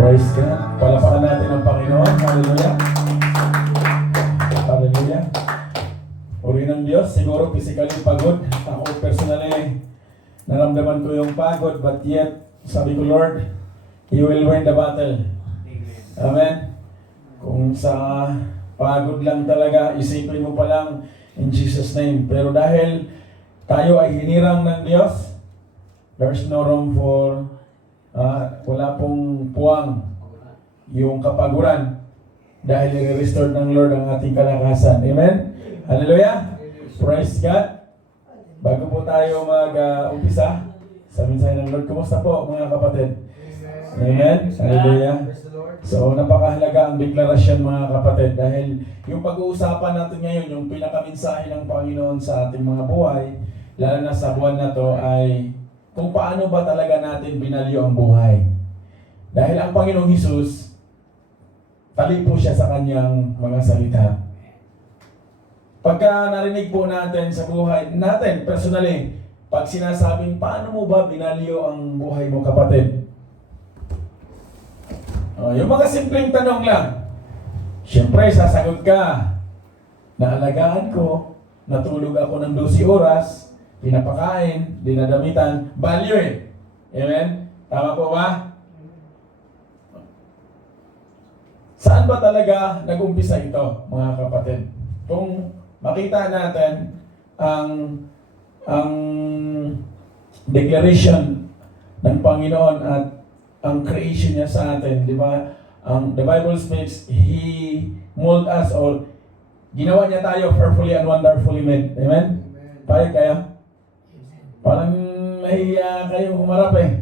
Praise God. Palapakan natin ang Panginoon. Hallelujah. Hallelujah. Uri ng Diyos. Siguro physically pagod. Ako personally, naramdaman ko yung pagod. But yet, sabi ko, Lord, You will win the battle. Amen. Kung sa pagod lang talaga, isipin mo pa lang in Jesus' name. Pero dahil tayo ay hinirang ng Diyos, there's no room for wala pong puwang yung kapaguran dahil i-restore ng Lord ang ating kalakasan. Amen? Hallelujah! Praise God! Bago po tayo mag-umpisa sa mensahe ng Lord, kumusta po mga kapatid? Amen? Hallelujah! So, napakahalaga ang deklarasyon mga kapatid dahil yung pag-uusapan natin ngayon, yung pinakamensahe ng Panginoon sa ating mga buhay, lalo na sa buwan na to ay kung paano ba talaga natin binalyo ang buhay. Dahil ang Panginoong Hesus, tali po siya sa kanyang mga salita. Pagka narinig po natin sa buhay natin, personally, pag sinasabing, paano mo ba binalyo ang buhay mo, kapatid? Yung mga simpleng tanong lang. Siyempre, sasagot ka, naalagaan ko, natulog ako ng 12 oras, pinapakain, dinadamitan, value eh. Amen? Tama po ba? Saan ba talaga nag-umpisa ito, mga kapatid? Kung makita natin ang declaration ng Panginoon at ang creation niya sa atin, di ba? The Bible speaks, He mold us or ginawa niya tayo fearfully and wonderfully made. Amen? Payag kaya? Parang nahiya kayo humarap eh.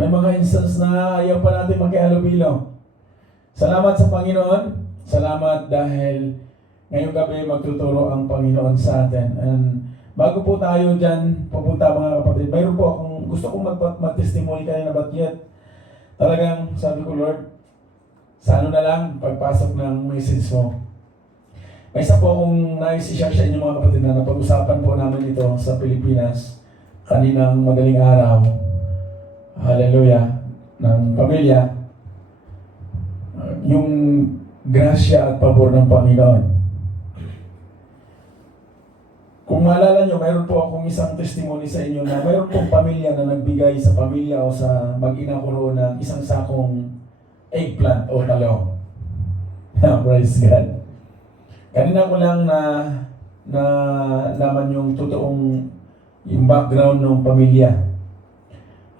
May mga instance na ayaw pa natin magkihalubilo. Salamat sa Panginoon. Salamat dahil ngayong gabi magtuturo ang Panginoon sa atin. And bago po tayo dyan pupunta mga kapatid, mayroon po akong gusto kong mag-testimony kanina but yet talagang sabi ko, Lord, sa ano na lang pagpasok ng message mo. May isa po akong nais-share sa inyo mga kapatid na napag-usapan po namin ito sa Pilipinas kaninang madaling araw, hallelujah, ng pamilya, yung grasya at pabor ng Panginoon. Kung maalala nyo, mayroon po akong isang testimony sa inyo na mayroon pong pamilya na nagbigay sa pamilya o sa mag-ina ko roon ng isang sakong eggplant o talong. Praise God. Kanina ko lang na laman yung totoong yung background ng pamilya.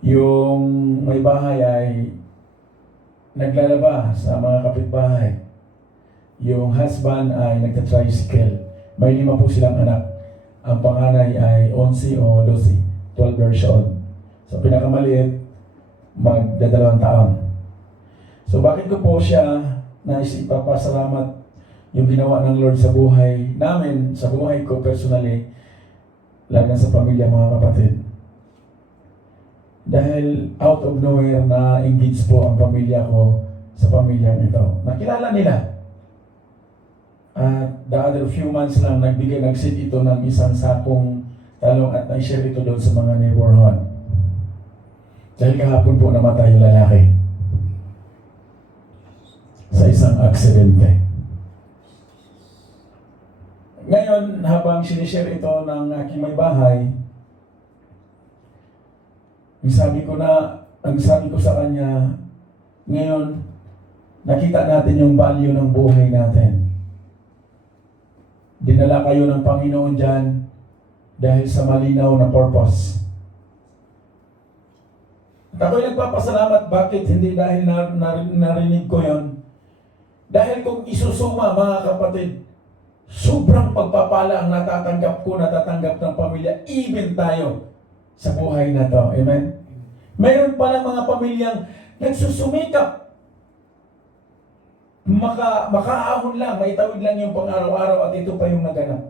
Yung may bahay ay naglalaba sa mga kapitbahay. Yung husband ay nagta-tricycle. May 5 po silang anak. Ang panganay ay 11 o 12 years old. So pinakamaliit, magdadalawang taon. So bakit ko po siya ipapasalamat yung ginawa ng Lord sa buhay namin, sa buhay ko personally, lalo na sa pamilya mga kapatid. Dahil out of nowhere na engage po ang pamilya ko sa pamilyang ito. Nakilala nila. At the other few months lang nagsit ito ng isang sakong talong at nag-share ito doon sa mga neighborhood. Dahil kahapon po namatay yung lalaki sa isang aksidente. Ngayon, habang sinishare ito ng aking may bahay, ang sabi ko sa kanya, ngayon, nakita natin yung value ng buhay natin. Dinala kayo ng Panginoon dyan dahil sa malinaw na purpose. At ako'y nagpapasalamat, bakit hindi dahil narinig ko yon. Dahil kung isusuma mga kapatid, sobrang pagpapala ang natatanggap ng pamilya, even tayo sa buhay na to. Amen? Mayroon pala mga pamilyang nagsusumikap. Makaahon lang, maitawid lang yung pang-araw-araw at ito pa yung naganap.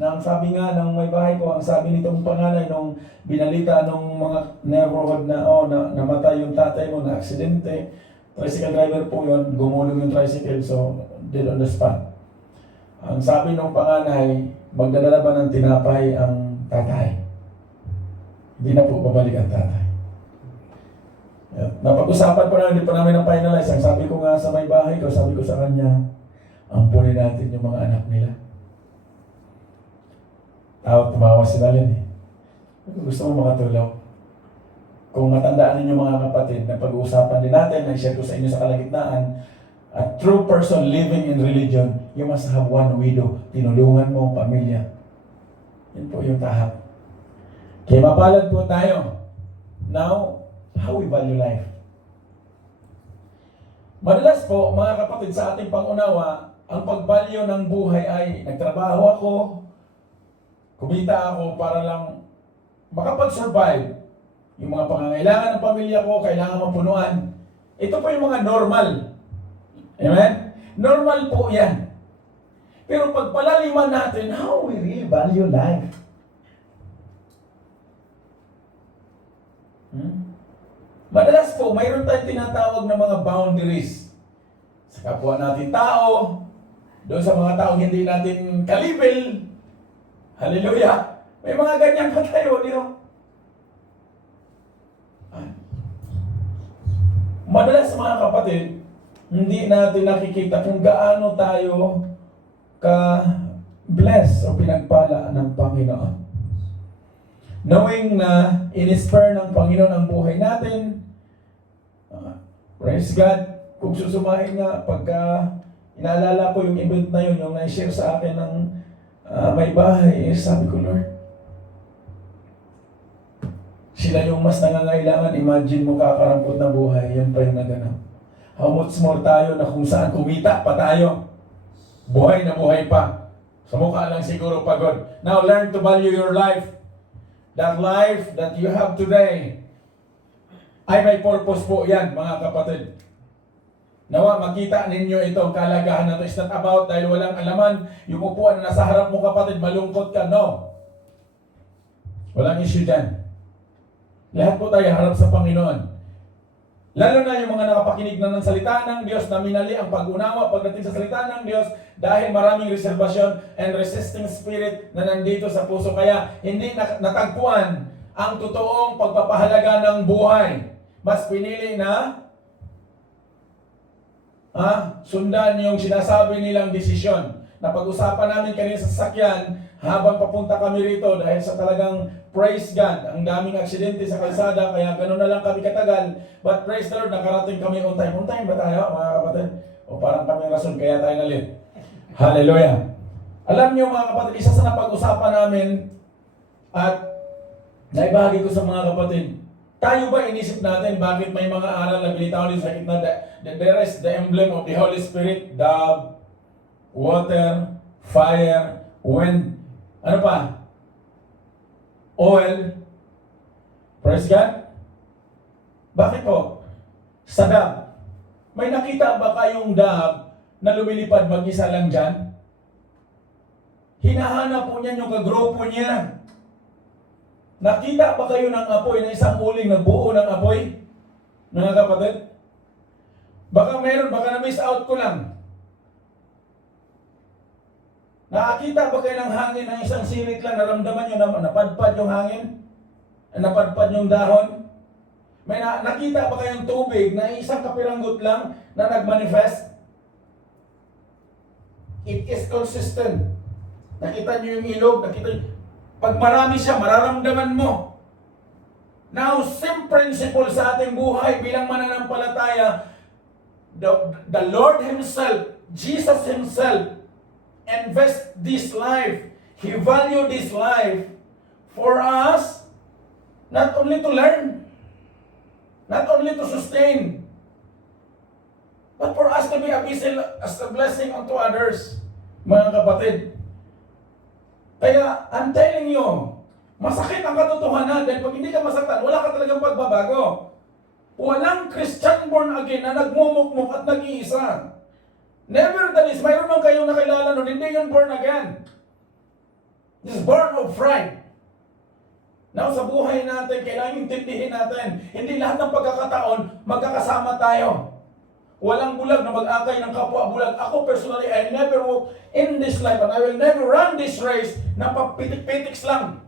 Nang sabi nga ng may bahay ko, ang sabi nitong panganay nung binalita ng mga neighborhood na namatay yung tatay mo na aksidente, tricycle driver po yun, gumulong yung tricycle, so dead on the spot. Ang sabi ng panganay, magdadala ba ng tinapay ang tatay? Hindi na po babalik ang tatay. Napag-usapan pa namin, hindi pa namin na-finalize. Ang sabi ko nga sa may bahay ko, sabi ko sa kanya, ampunin natin yung mga anak nila. Tumawa sila rin eh. Gusto mo makatulong? Kung matandaan ninyo mga kapatid, na pag-uusapan din natin, na-share ko sa inyo sa kalagitnaan, a true person living in religion, you must have one widow. Tinulungan mo ang pamilya. Yan po yung tahap. Kaya mapalad po tayo. Now, how we value life. Madalas po, mga kapatid, sa ating pangunawa, ang pagbalyo ng buhay ay nagtrabaho ako, kumita ako para lang makapag-survive. Yung mga pangangailangan ng pamilya ko, kailangan mapunuan. Ito po yung mga normal. Amen? Normal po yan. Pero pagpalaliman natin, how we really value life. Madalas po, mayroon tayong tinatawag na mga boundaries. Sa kapwa natin tao, doon sa mga taong hindi natin kalibel, hallelujah, may mga ganyan pa tayo, di ba? Madalas mga kapatid, hindi natin nakikita kung gaano tayo ka-bless o pinagpala ng Panginoon. Knowing na in-spare ng Panginoon ang buhay natin, praise God, kung susumahin nga, pagka inaalala ko yung event na yun, yung na-share sa akin ng may bahay, sabi ko, Lord, sila yung mas nangangailangan, imagine mo kakarampot na buhay, yan pa yung naganap. How much more tayo na kung saan kumita pa tayo, buhay na buhay pa. Sa mukha lang siguro pagod. Now learn to value your life. That life that you have today ay may purpose po yan, mga kapatid. Nawa, makita ninyo itong kalagahan na ito. It's not about dahil walang alaman, yung upuan na nasa harap mo kapatid, malungkot ka. No. Walang issue dyan. Lahat po tayo harap sa Panginoon. Lalo na yung mga nakapakinig na ng salita ng Diyos na minali ang pag-unawa pagdating sa salita ng Diyos dahil maraming reservasyon and resisting spirit na nandito sa puso. Kaya hindi natagpuan ang totoong pagpapahalaga ng buhay. Mas pinili na sundan yung sinasabi nilang desisyon. Na pag-usapan namin kanina sa sasakyan habang papunta kami rito dahil sa talagang praise God, ang daming aksidente sa kalsada, kaya gano'n na lang kami katagal. But praise the Lord, nakarating kami on time. On time ba tayo, mga kapatid? O parang kami rason, kaya tayo nalit. Hallelujah. Alam niyo mga kapatid, isa sa napag-usapan namin at naibahagi ko sa mga kapatid, tayo ba inisip natin bakit may mga aral na binitawan sa gitna? There is the emblem of the Holy Spirit, dove, water, fire, wind, ano pa? Oil. Praise God. Bakit po? Sa dove. May nakita ba kayong dove na lumilipad mag-isa lang dyan? Hinahanap po niyan yung kagrupo niya. Nakita ba kayo ng apoy na isang uling na buo ng apoy? Mga kapatid? Baka meron, baka na-miss out ko lang. Nakakita ba kayo ng hangin ng isang sirit lang, naramdaman nyo na napadpad yung hangin? Napadpad yung dahon? May nakita ba kayong tubig na isang kapiranggot lang na nagmanifest? It is consistent. Nakita nyo yung ilog, pag marami siya, mararamdaman mo. Now, same principle sa ating buhay bilang mananampalataya, the Lord Himself, Jesus Himself, invest this life. He valued this life for us, not only to learn, not only to sustain, but for us to be a vessel as a blessing unto others, mga kapatid. Kaya, I'm telling you, masakit ang katotohanan dahil pag hindi ka masaktan, wala ka talagang pagbabago. Walang Christian born again na nagmumukmuk at nag-iisa. Nevertheless, mayroon man kayong nakilala nun, hindi yun born again. This is born of pride. Now, sa buhay natin, kailangan intindihin natin, hindi lahat ng pagkakataon, magkakasama tayo. Walang bulag na mag-akay ng kapwa bulag. Ako personally, I never walk in this life and I will never run this race na papitik-petiks lang.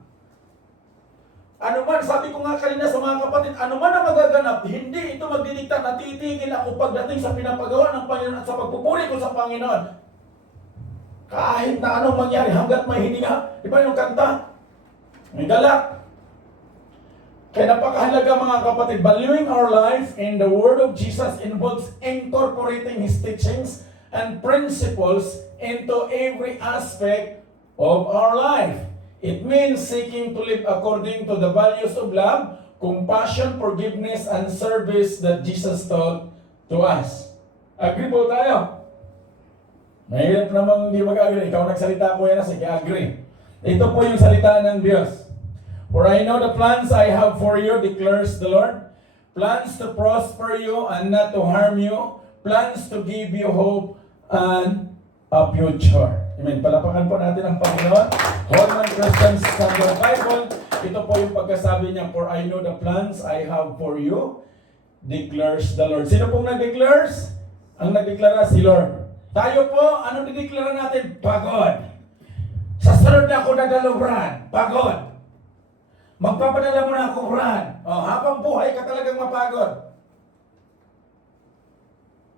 Ano man, sabi ko nga kanina sa mga kapatid, ano man ang magaganap, hindi ito magdidikta, natitigil ako pagdating sa pinapagawa ng Panginoon at sa pagpupuri ko sa Panginoon. Kahit na anong mangyari, hanggat may hininga. Di ba yung kanta? May galak. Kaya napakahalaga mga kapatid, valuing our life in the Word of Jesus involves incorporating His teachings and principles into every aspect of our life. It means seeking to live according to the values of love, compassion, forgiveness, and service that Jesus taught to us. Agree po tayo? Mahirap namang hindi mag-agree. Ikaw nagsalita ko yan, sige, agree. Ito po yung salita ng Diyos. For I know the plans I have for you, declares the Lord. Plans to prosper you and not to harm you. Plans to give you hope and a future. Amen. Palapakan po natin ang Panginoon. Holman Christian Standard Bible. Ito po yung pagkasabi niya, for I know the plans I have for you, declares the Lord. Sino pong nag-declares? Ang nagdeklara si Lord. Tayo po, ano dideklara natin? Pagod. Sa sunod na ako nadaluran. Pagod. Magpapadala mo na ako, Ran. Habang buhay ka talagang mapagod.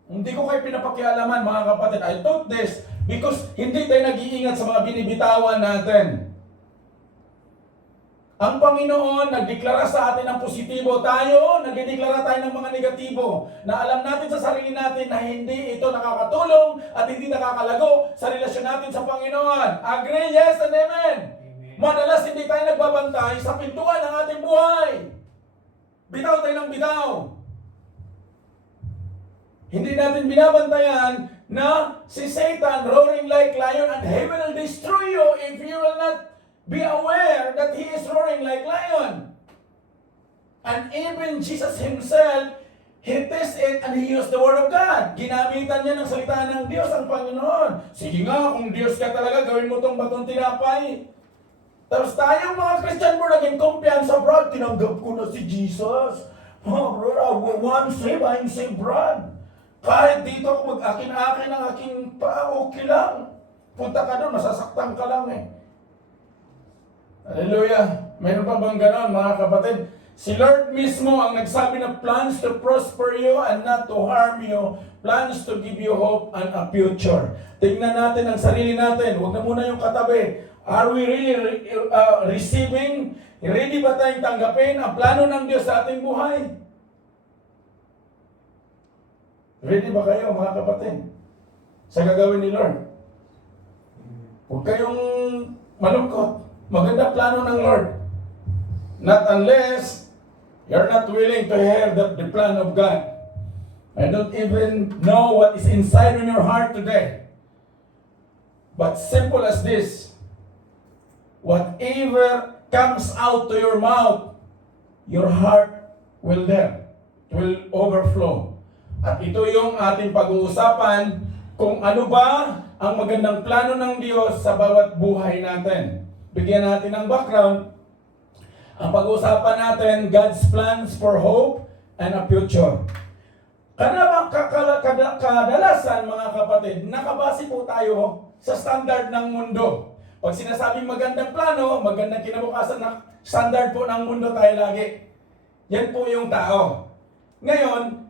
Hindi ko kayo pinapakialaman, mga kapatid. I taught this because hindi tayo nag-iingat sa mga binibitawan natin. Ang Panginoon nagdeklara sa atin ng positibo. Tayo, nagdeklara tayo ng mga negatibo. Na alam natin sa sarili natin na hindi ito nakakatulong at hindi nakakalago sa relasyon natin sa Panginoon. Agree? Yes and amen? Madalas hindi tayo nagbabantay sa pintuan ng ating buhay. Bitaw tayo ng bitaw. Hindi natin binabantayan na si Satan roaring like lion and he will destroy you if you will not be aware that he is roaring like lion. And even Jesus himself, he tested and he used the word of God. Ginamitan niya ng salita ng Diyos ang Panginoon. Sige nga, kung Diyos ka talaga, gawin mo tong batong tinapay. Tapos tayong mga Christian bro, naging kumpiyansa, bro, tinanggap ko na si Jesus. Oh, bro, one save, I'm saved, bro. Kahit dito ako mag-akin-akin ang aking paa, okay lang. Punta ka doon, masasaktan ka lang eh. Hallelujah. Mayroon pa bang ganon, mga kapatid? Si Lord mismo ang nagsabi na plans to prosper you and not to harm you. Plans to give you hope and a future. Tingnan natin ang sarili natin. Huwag na muna yung katabi. Are we really receiving? Ready ba tayong tanggapin ang plano ng Diyos sa ating buhay? Ready ba kayo, mga kapatid, sa gagawin ni Lord? Huwag kayong malungkot. Maganda plano ng Lord. Not unless you're not willing to hear the plan of God. I don't even know what is inside in your heart today. But simple as this, whatever comes out to your mouth, your heart will there. It will overflow. At ito yung ating pag-uusapan kung ano ba ang magandang plano ng Diyos sa bawat buhay natin. Bigyan natin ng background. Ang pag-uusapan natin, God's plans for hope and a future. Kadalasan mga kapatid, nakabase po tayo sa standard ng mundo. Pag sinasabing magandang plano, magandang kinabukasan na standard po ng mundo tayo lagi. Yan po yung tao. Ngayon,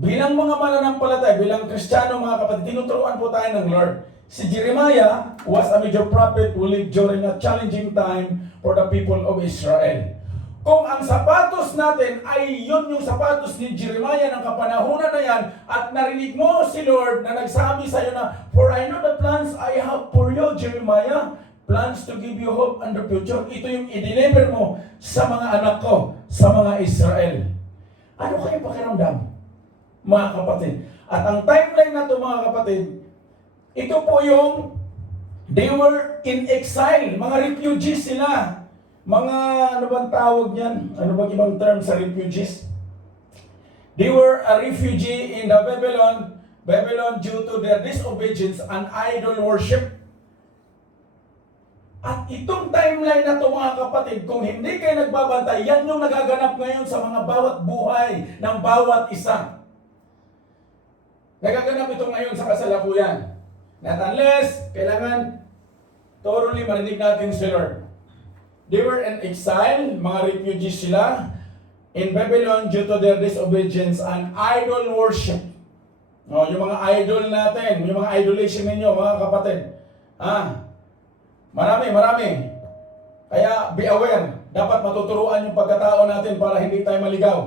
bilang mga mananampalataya, bilang Kristiyano mga kapatid, tinuturuan po tayo ng Lord. Si Jeremiah was a major prophet who lived during a challenging time for the people of Israel. Kung ang sapatos natin ay yun yung sapatos ni Jeremiah ng kapanahunan na yan, at narinig mo si Lord na nagsabi sa iyo na, for I know the plans I have for you, Jeremiah, plans to give you hope and the future. Ito yung i-deliver mo sa mga anak ko, sa mga Israel. Ano kayo pakiramdam, mga kapatid? At ang timeline na ito, mga kapatid, ito po yung they were in exile, mga refugees sila. Mga, ano bang tawag niyan? Ano bang ibang term sa refugees? They were a refugee in the Babylon due to their disobedience and idol worship. At itong timeline na ito, mga kapatid, kung hindi kayo nagbabantay, yan yung nagaganap ngayon sa mga bawat buhay ng bawat isa. Nagaganap ito ngayon sa kasalukuyan. Not unless, kailangan thoroughly marinig natin si Lord. They were in exile, mga refugees sila, in Babylon due to their disobedience and idol worship. Oh, yung mga idol natin, yung mga idolation ninyo, mga kapatid. Marami. Kaya be aware, dapat matuturuan yung pagkatao natin para hindi tayo maligaw.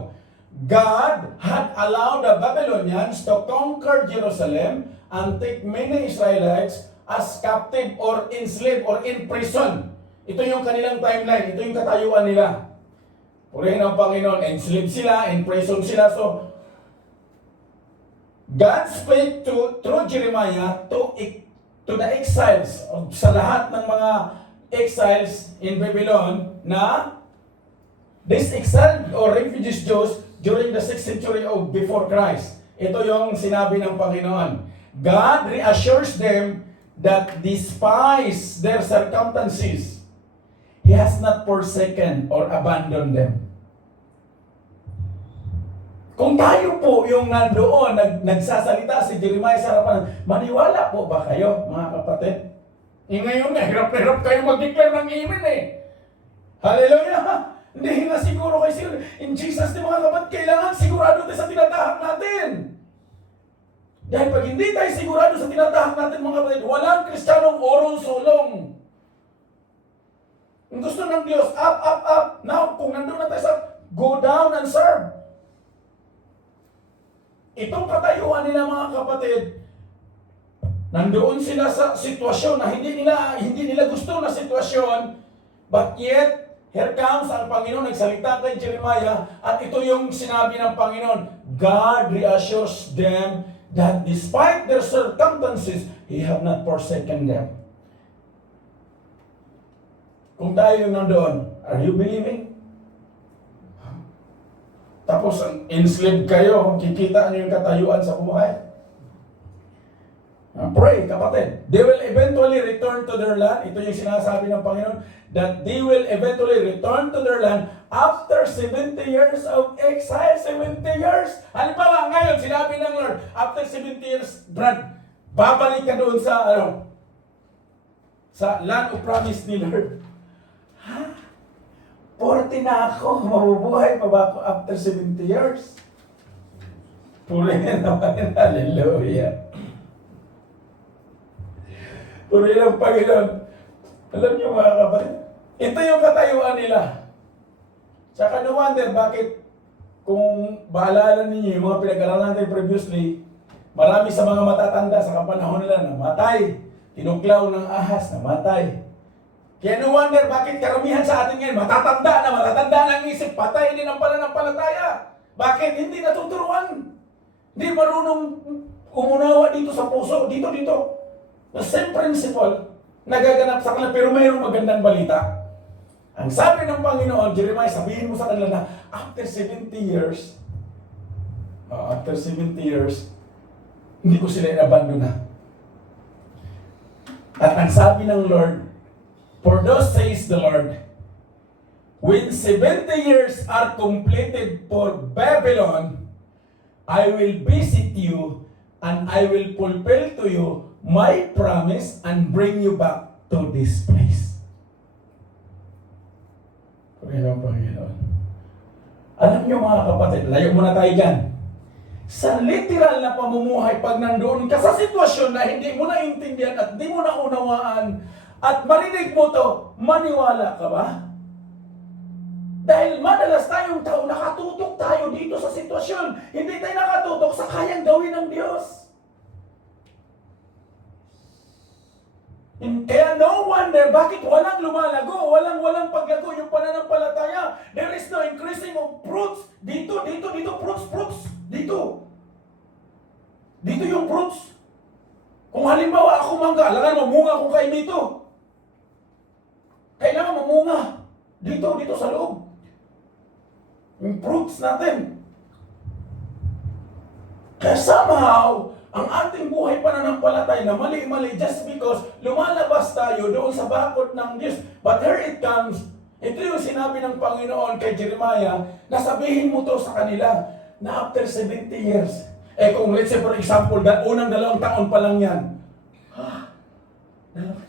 God had allowed the Babylonians to conquer Jerusalem and take many Israelites as captive or enslaved or in prison. Ito yung kanilang timeline, ito yung katayuan nila. Purihin ang Panginoon, enslaved sila, in prison sila. So, God spake through Jeremiah to the exiles, sa lahat ng mga exiles in Babylon na this exiled or refugees Jews during the 6th century of before Christ. Ito yung sinabi ng Panginoon. God reassures them that despite their circumstances, He has not forsaken or abandoned them. Kung tayo po yung nandoon, nagsasalita si Jeremiah sa harapan, maniwala po ba kayo, mga kapatid? Ngayon na, hirap kayo mag-declare ng amen eh. Hallelujah! Hindi nga siguro kayo, in Jesus di mga kapatid, kailangan sigurado tayo sa tinatahak natin. Dahil pag hindi tayo sigurado sa tinatahak natin, mga kapatid, walang Kristiyanong orong-sulong. Ang gusto ng Diyos, up. Now, kung nandun na tayo sa, go down and serve. Itong katayuan nila, mga kapatid, nandoon sila sa sitwasyon na hindi nila gusto na sitwasyon, but yet, here comes ang Panginoon, nagsalita kay Jeremiah, at ito yung sinabi ng Panginoon, God reassures them that despite their circumstances, He have not forsaken them. Kung tayo yung nandoon, are you believing? Tapos, enslaved kayo, kikita nyo yung katayuan sa buhay. Pray, kapatid. They will eventually return to their land. Ito yung sinasabi ng Panginoon, that they will eventually return to their land after 70 years of exile. 70 years. Halimbawa, ngayon, sinabi ng Lord, after 70 years, Brad, babalik ka doon sa, sa land of promise ni Lord. 40 na ako, mabubuhay pa ba ako after 70 years? Purihin naman, hallelujah. Purihin ang Panginoon. Alam niyo mga kapatid, ito yung katayuan nila. Tsaka no wonder bakit kung baalala ninyo yung mga pinag-aralan natin previously, marami sa mga matatanda sa kapanahon nila namatay. Tinuklaw ng ahas, namatay. Kaya no wonder bakit karamihan sa atin ngayon matatanda na ang isip, patay din ang pananampalataya. Bakit? Hindi natuturuan. Hindi marunong umunawa dito sa puso, dito. The same principle, nagaganap sa kanila, pero mayroong magandang balita. Ang sabi ng Panginoon, Jeremiah, sabihin mo sa kanila na after 70 years, hindi ko sila inabandon na. At ang sabi ng Lord, for thus says the Lord, when 70 years are completed for Babylon, I will visit you and I will fulfill to you my promise and bring you back to this place. Panginoon. Alam niyo mga kapatid, layo muna tayo dyan. Sa literal na pamumuhay, pag nandoon ka sa sitwasyon na hindi mo naintindihan at hindi mo naunawaan, at marinig mo to, maniwala ka ba? Dahil madalas tayong tao, nakatutok tayo dito sa sitwasyon. Hindi tayo nakatutok sa kayang gawin ng Diyos. Kaya no wonder bakit walang lumalago, walang paglago yung pananampalataya. There is no increasing of fruits. Dito, fruits. Dito yung fruits. Kung halimbawa ako mangga, alangan mamunga akong kain dito. Kailangan mamunga. Dito sa loob. Yung fruits natin. Kaya somehow, ang ating buhay pananampalataya na mali-mali just because lumalabas tayo doon sa bakod ng Diyos. But here it comes. Ito yung sinabi ng Panginoon kay Jeremiah na sabihin mo to sa kanila na after 70 years. Kung let's say for example, unang 2 taon pa lang yan.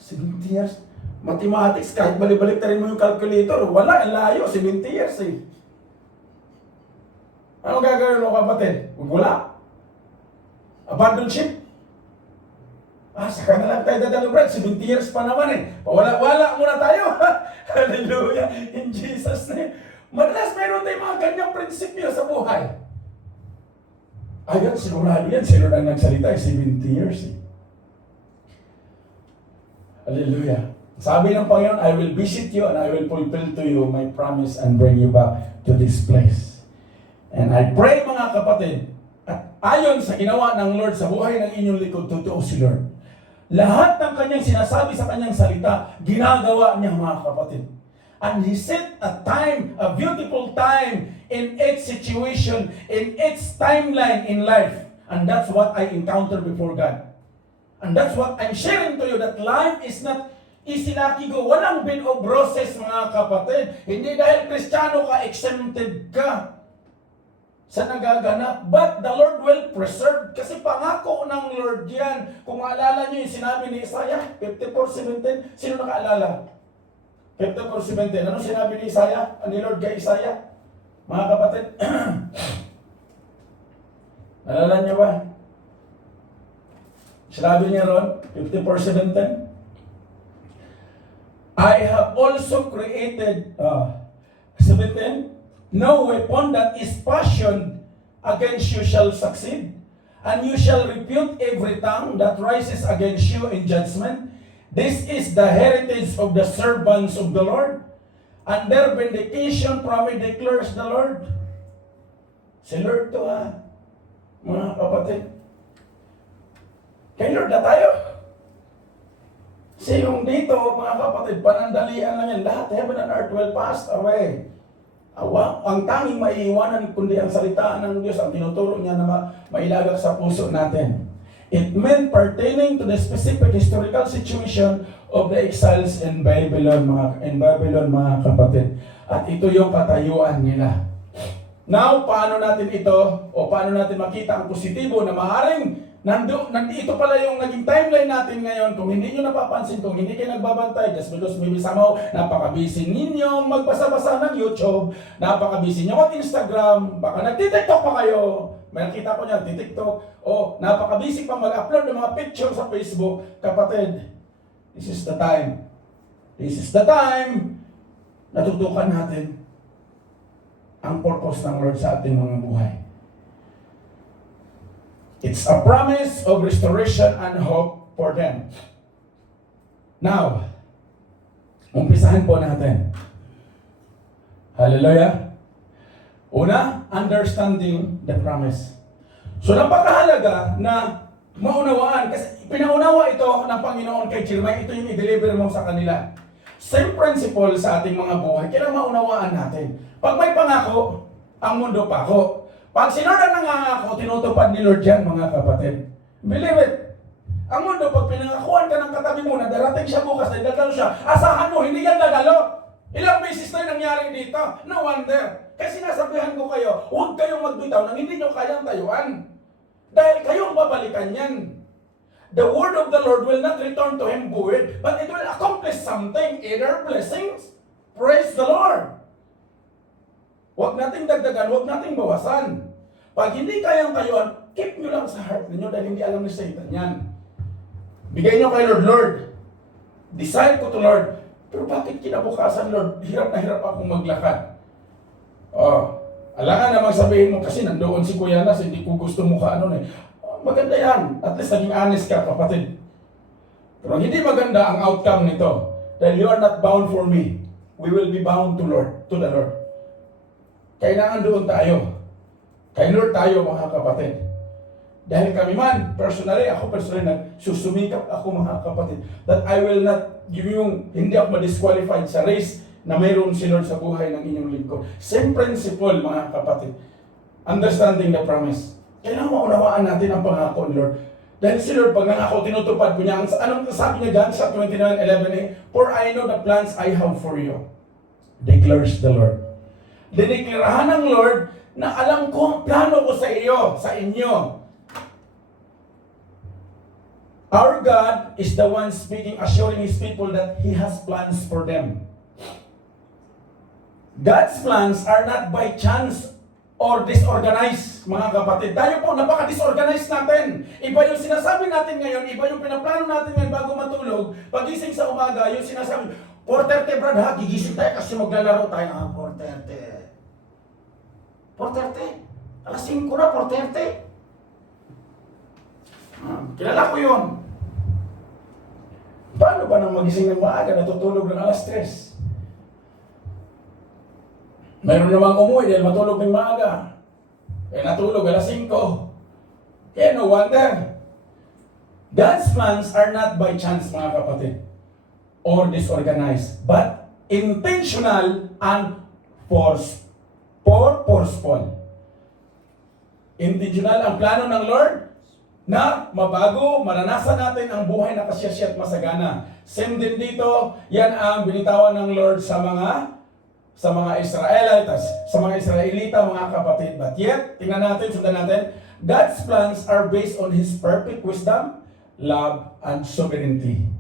70 years? Mathematics, kahit balibalik na rin mo yung calculator, wala, ang layo, 70 years eh. Ano gagawin mo kapatid? Wala. Abandon ship? Saka na lang tayo dadalo, Brad. 70 years pa naman eh. Wala muna tayo. Hallelujah. In Jesus' name. Madalas meron tayong mga ganyang prinsipyo sa buhay. Ayun, sigurado yan. Si Lord ang nagsalita 70 years eh. Hallelujah. Sabi ng Panginoon, I will visit you and I will fulfill to you my promise and bring you back to this place. And I pray mga kapatid, at ayon sa ginawa ng Lord sa buhay ng inyong likod, totoo si Lord. Lahat ng kanyang sinasabi sa kanyang salita, ginagawa niya mga kapatid. And He set a time, a beautiful time in each situation, in each timeline in life. And that's what I encountered before God. And that's what I'm sharing to you, that life is not isinakigo, walang bin o process mga kapatid. Hindi dahil Kristiyano ka, exempted ka sa nagaganap. But the Lord will preserve. Kasi pangako ng Lord yan. Kung maalala nyo yung sinabi ni Isaiah, 54:17, sino nakaalala? 54:17, ano sinabi ni Isaiah? Ni Lord kay Isaiah? Mga kapatid, naalala nyo ba? Sinabi niya ron, 54:17, I have also created, 17, no weapon that is fashioned against you shall succeed, and you shall refute every tongue that rises against you in judgment. This is the heritage of the servants of the Lord, and their vindication from me declares the Lord. Si Lord to mga kapatid. Kay Lord na tayo. Kasi yung dito, mga kapatid, panandalian lang yan. Lahat, heaven and earth will pass away. Ang tanging maiiwanan, kundi ang salita ng Diyos, ang tinuturo niya na mailagak sa puso natin. It meant pertaining to the specific historical situation of the exiles in Babylon, mga kapatid. At ito yung katayuan nila. Now, paano natin ito, o paano natin makita ang positibo na maaaring ito pala yung naging timeline natin ngayon. Kung hindi nyo napapansin, kung hindi kayo nagbabantay, just because maybe somehow napaka-busy ninyo magbasa-basa ng YouTube, napaka-busy nyo at Instagram, baka nagtitiktok pa kayo, may nakita ko niyan, titiktok, o napaka-busy pa mag-upload ng mga picture sa Facebook. Kapatid, this is the time. This is the time na tutukan natin ang purpose ng Lord sa ating mga buhay. It's a promise of restoration and hope for them. Now, umpisahan po natin. Hallelujah. Una, understanding the promise. So, napakahalaga na maunawaan, kasi pinaunawa ito ng Panginoon kay Jeremiah, ito yung i-deliver mo sa kanila. Same principle sa ating mga buhay, kailangan maunawaan natin. Pag may pangako, ang mundo pako. Pag si Lord ang nangangako, tinutupad ni Lord yan, mga kapatid. Believe it. Ang mundo, pag pinangakuan ka ng katabi mo na darating siya bukas, na dadalo siya, asahan mo, hindi yan dadalo. Ilang beses na nangyari dito. No wonder. Kasi nasabihan ko kayo, huwag kayong magbitaw nang hindi nyo kayang tayuan. Dahil kayong babalikan yan. The word of the Lord will not return to Him void, but it will accomplish something, either blessings. Praise the Lord. Huwag nating dagdagan, huwag nating bawasan. Pag hindi kayang tayuan, keep nyo lang sa heart ninyo dahil hindi alam ni Satan yan. Bigay nyo kay Lord, Lord. Decide ko to Lord. Pero bakit kinabukasan, Lord? Hirap na hirap akong maglakad. Alangan namang sabihin mo kasi nandoon si Kuya Nas, hindi ko gusto mo maganda yan. At least naging honest ka, kapatid. Pero hindi maganda ang outcome nito. Dahil you are not bound for me. We will be bound to the Lord. Kailangan doon tayo. Kay Lord tayo, mga kapatid. Dahil kami man, ako personally, nagsusumikap ako, mga kapatid, that I will not give you, hindi ako ma-disqualified sa race na mayroon si Lord sa buhay ng inyong lingkod. Same principle, mga kapatid. Understanding the promise. Kailangan maunawaan natin ang pangako ni Lord. Dahil si Lord, pag nangako, tinutupad ko niya. Anong sabi niya dyan sa 29:11? For I know the plans I have for you, declares the Lord. Dinikirahan ng Lord na alam ko ang plano ko sa inyo. Our God is the one speaking, assuring His people that He has plans for them. God's plans are not by chance or disorganized, mga kapatid. Tayo po, napaka-disorganized natin. Iba yung sinasabi natin ngayon, iba yung pinaplano natin ngayon bago matulog. Pagising sa umaga, yung sinasabi, 4:30 Brad ha, gigising tayo kasi maglalaro tayo. 4:30. 4:30. Alas 5 na, 4:30. Kilala ko yun. Paano ba nang magising ng maaga, natutulog ng alas 3? Mayroon namang umuwi dahil matulog ng maaga. Natulog alas 5. Kaya no wonder. God's plans are not by chance, mga kapatid, or disorganized, but intentional and purposeful. Intentional ang plano ng Lord na mabago, maranasan natin ang buhay na kasyasya at masagana. Same din dito, yan ang binitawan ng Lord sa mga Israelites, sa mga Israelita, mga kapatid. But yet, tingnan natin, sundan natin, God's plans are based on His perfect wisdom, love, and sovereignty.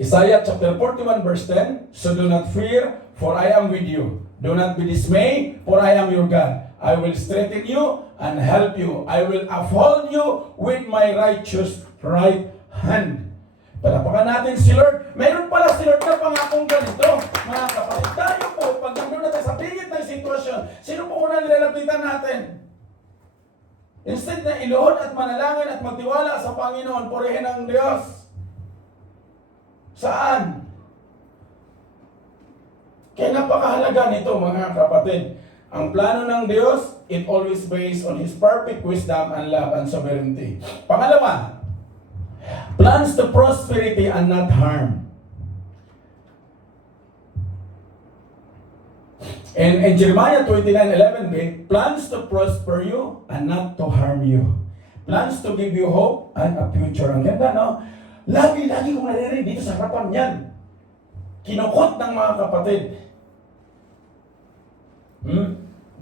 Isaiah chapter 41 verse 10, so do not fear, for I am with you. Do not be dismayed, for I am your God. I will strengthen you and help you. I will uphold you with my righteous right hand. Palapakan natin si Lord. Mayroon pala si Lord na pangakong ganito, mga kapatid. Tayo po, pag nandun natin sa pingit ng sitwasyon, sino po unang nilalapitan natin? Instead na iluhod at manalangin at magtiwala sa Panginoon, purihin ang Diyos. Saan? Kaya napakahalaga nito, mga kapatid. Ang plano ng Diyos, it always based on His perfect wisdom and love and sovereignty. Pangalawa, plans to prosperity and not harm. In Jeremiah 29:11, plans to prosper you and not to harm you. Plans to give you hope and a future. Ang ganda, no? Lagi-lagi kong naririnig dito sa harapan yan. Kinukot ng mga kapatid.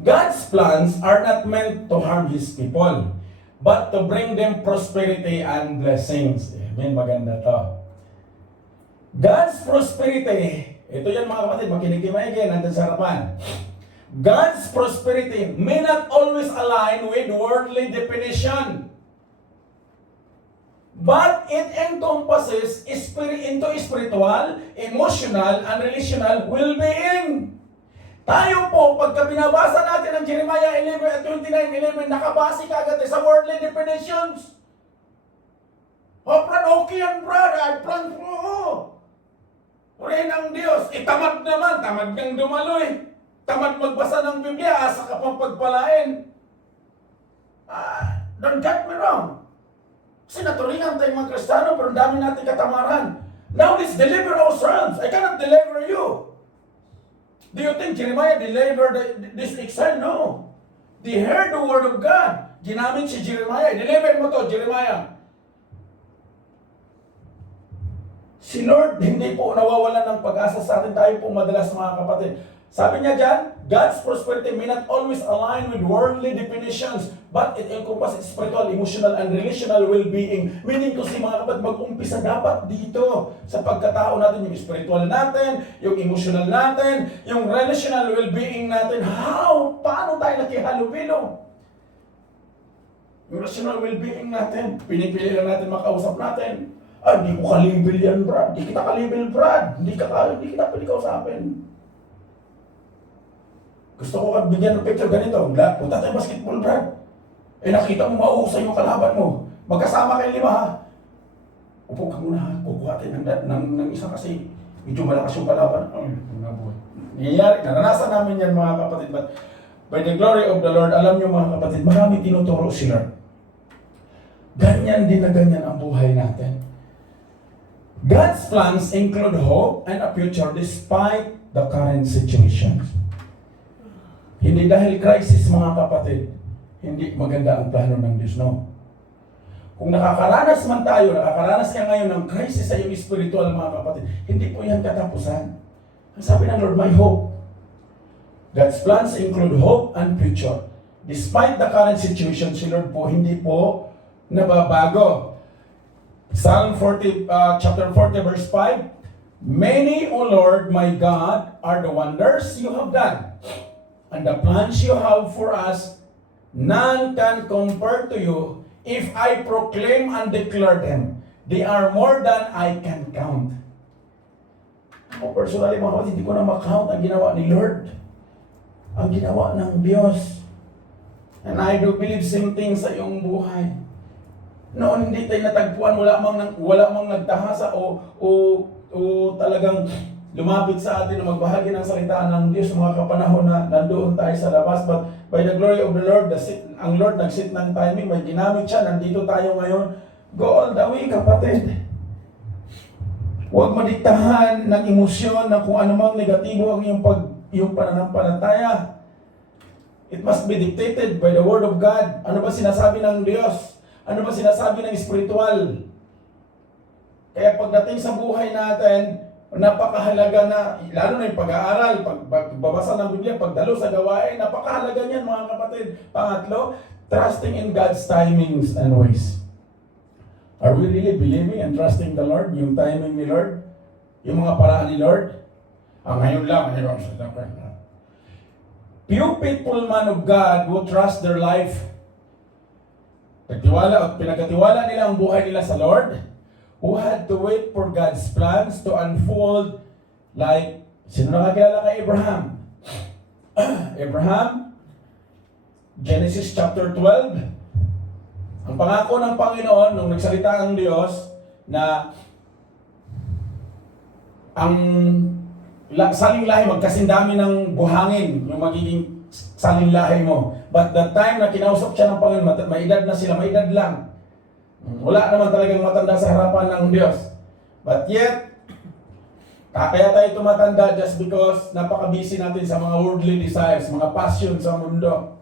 God's plans are not meant to harm His people, but to bring them prosperity and blessings. Amen, maganda to. God's prosperity, ito yan mga kapatid, makinig-maigi, nandun sa harapan. God's prosperity may not always align with worldly definition, but it encompasses into spiritual, emotional, and relational well-being. Tayo po, pagka binabasa natin ang Jeremiah 11 at 29:11, nakabase ka agad sa worldly definitions. Oh, Brad, okay yan, Brad. I plan for Purihin ang Diyos. Tamad naman. Tamad niyang dumaloy. Tamad magbasa ng Biblia. Asa ka pang pagpalain. Don't get me wrong. Sinaturingan tayong mga Kristiyano, pero dami natin katamaran. Now let's deliver ourselves. I cannot deliver you. Do you think Jeremiah delivered this exile? No. They heard the word of God. Ginamit si Jeremiah. Deliver mo to, Jeremiah. Si Lord, hindi po nawawalan ng pag-asa sa atin. Tayo po madalas, mga kapatid. Sabi niya dyan, God's prosperity may not always align with worldly definitions, but it encompasses spiritual, emotional, and relational well-being. Meaning kasi mga kapatid, mag-umpisa dapat dito sa pagkatao natin, yung spiritual natin, yung emotional natin, yung relational well-being natin. How? Paano tayo nakihalubilo? Yung relational well-being natin, pinipili lang natin makausap natin. Hindi ko kalibel yan, Brad. Hindi kita kalibel, Brad. Hindi kita pwede kausapin. Gusto ko bigyan ng picture ganito. Punta tayo basketball, Brad. Nakita mo mauusay yung kalaban mo. Magkasama kayo 5, ha? Upo ka muna, ha? Kukuha tayo ng isa kasi medyo malakas yung kalaban. Nangyayari, naranasan namin yan, mga kapatid. But by the glory of the Lord, alam nyo, mga kapatid, marami tinuturo si Lord. Ganyan din na ganyan ang buhay natin. God's plans include hope and a future despite the current situations. Hindi dahil crisis, mga kapatid, hindi maganda ang plano ng Diyos, no? Kung nakakaranas man tayo, nakakaranas ka ngayon ng crisis sa iyong spiritual, mga kapatid, hindi po yan katapusan. Ang sabi ng Lord, may hope. God's plans include hope and future. Despite the current situation, si Lord po, hindi po nababago. Psalm 40, chapter 40, verse 5, Many, O Lord, my God, are the wonders you have done, and the plans you have for us, none can compare to you. If I proclaim and declare them, they are more than I can count. Ako personally, mga kapatid, hindi ko na makount ang ginawa ni Lord. Ang ginawa ng Diyos. And I do believe same thing sa iyong buhay. Noon hindi tayo natagpuan, wala mang nagtahasa o talagang lumapit sa atin na magbahagi ng salita ng Diyos mga kapanahon na nandoon tayo sa labas. But by the glory of the Lord, ang Lord nagsit ng timing, may ginamit siya, nandito tayo ngayon. Go all the way, kapatid. Huwag madiktahan ng emosyon na kung anumang negatibo ang iyong pananampalataya. It must be dictated by the Word of God. Ano ba sinasabi ng Diyos? Ano ba sinasabi ng espiritual? Kaya pagdating sa buhay natin, napakahalaga na, lalo na yung pag-aaral, pagbabasa ng Biblia, pagdalo sa gawain, napakahalaga niyan mga kapatid. Pangatlo, trusting in God's timings and ways. Are we really believing and trusting the Lord? Yung timing ni Lord? Yung mga paraan ni Lord? Ngayon lang, few faithful man of God who trust their life. Pinagkatiwala nila ang buhay nila sa Lord, who had to wait for God's plans to unfold like, sino nakakilala kay Abraham? Abraham, Genesis chapter 12, ang pangako ng Panginoon nung nagsalita ang Diyos na ang saling lahi, magkasindami ng buhangin, yung magiging saling lahi mo. But that time na kinausap siya ng Panginoon, may edad na sila, may edad lang. Wala naman talagang matanda sa harapan ng Diyos. But yet, kaya tayo tumatanda just because napaka-busy natin sa mga worldly desires, mga passion sa mundo.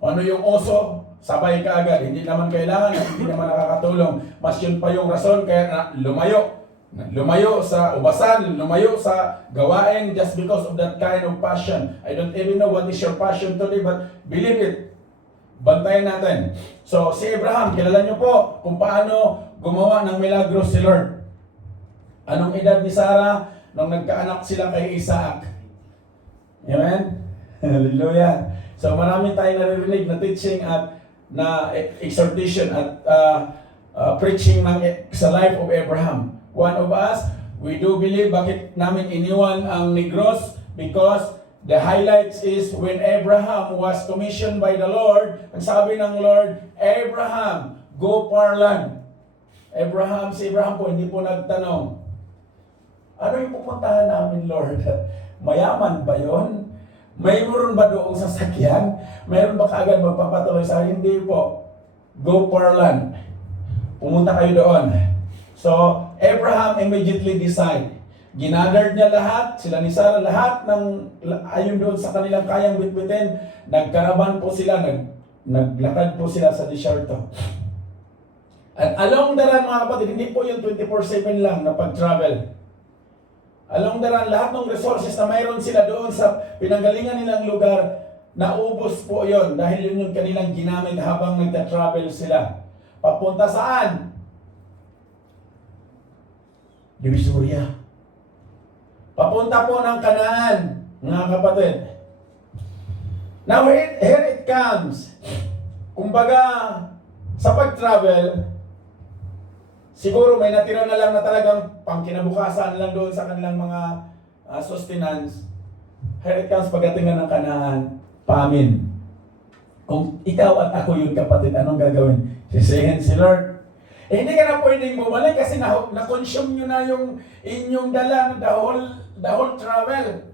Ano yung oso? Sabay ka agad. Hindi naman kailangan, hindi naman nakakatulong. Mas yun pa yung rason kaya lumayo sa ubasan, lumayo sa gawain just because of that kind of passion. I don't even know what is your passion today, but believe it. Bantayan natin. So, si Abraham, kilala niyo po kung paano gumawa ng milagros si Lord. Anong edad ni Sarah nung nagkaanak sila kay Isaac? Amen? Hallelujah. So, marami tayong naririnig na teaching at na exhortation at preaching sa life of Abraham. One of us, we do believe bakit namin iniwan ang Negros because the highlights is when Abraham was commissioned by the Lord, ang sabi ng Lord, Abraham, go far land. Si Abraham po, hindi po nagtanong, ano yung pupuntahan namin, Lord? Mayaman ba yun? Mayroon ba doong sasakyan? Mayroon ba kaagad magpapatuloy sa akin? Hindi po. Go far land. Pumunta kayo doon. So, Abraham immediately decide. Ginagared niya lahat, sila ni Sarah, lahat ng ayon doon sa kanilang kayang bitbitin. Nagkaraban po sila, naglakad po sila sa disyerto. At along the run, mga kapatid, hindi po yung 24/7 lang na pag-travel. Along the run, lahat ng resources na mayroon sila doon sa pinanggalingan nilang lugar, naubos po yon dahil yun yung kanilang ginamit habang nagta-travel sila. Papunta saan? Divisoria. Papunta po ng Kanaan, mga kapatid. Now, here it comes. Kumbaga, sa pag-travel, siguro may natira na lang na talagang pangkinabukasan lang doon sa kanilang mga sustenance. Here it comes, pagdating na ng Kanaan, famine. Kung ikaw at ako yun, kapatid, anong gagawin? Sisihin si Lord. Hindi ka na pwedeng bumalik kasi na-consume nyo na yung inyong dala, the whole travel.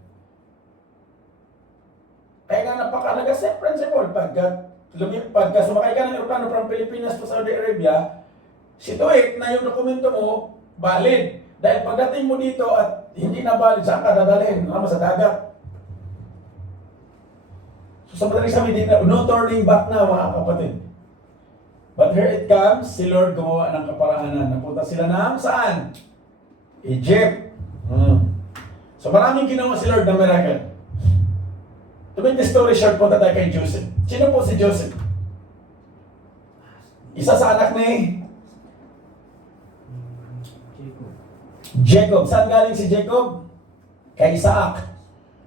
Kaya nga napakalaga sa principle, pagka sumakay ka ng aeroplano from Pilipinas to Saudi Arabia, situate na yung dokumento mo, valid. Dahil pagdating mo dito at hindi na valid, saan ka dadalhin? Sa dagat. So sa madaling sabihin, no turning back na, mga kapatid. But here it comes, si Lord gumawa ng kaparaanan. Napunta sila na saan? Egypt. So maraming ginawa si Lord na miracle. To make the story short, punta tayo kay Joseph. Sino po si Joseph? Isa sa anak ni Jacob. Saan galing si Jacob? Kay Isaac.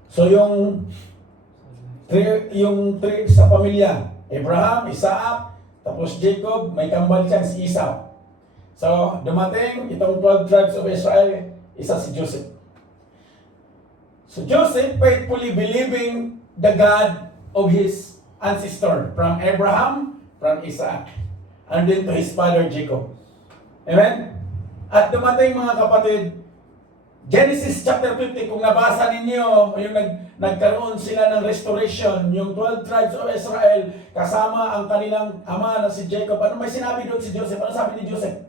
So yung three sa pamilya, Abraham, Isaac, tapos Jacob, may kambal siya si Esau. So dumating itong 12 tribes of Israel, isa si Joseph. So Joseph faithfully believing the God of his ancestor, from Abraham, from Isaac, and then to his father Jacob. Amen? At dumating mga kapatid, Genesis chapter 50, kung nabasa ninyo, yung nagkaroon sila ng restoration, yung 12 tribes of Israel, kasama ang kanilang ama na si Jacob. Ano may sinabi doon si Joseph? Ano sabi ni Joseph?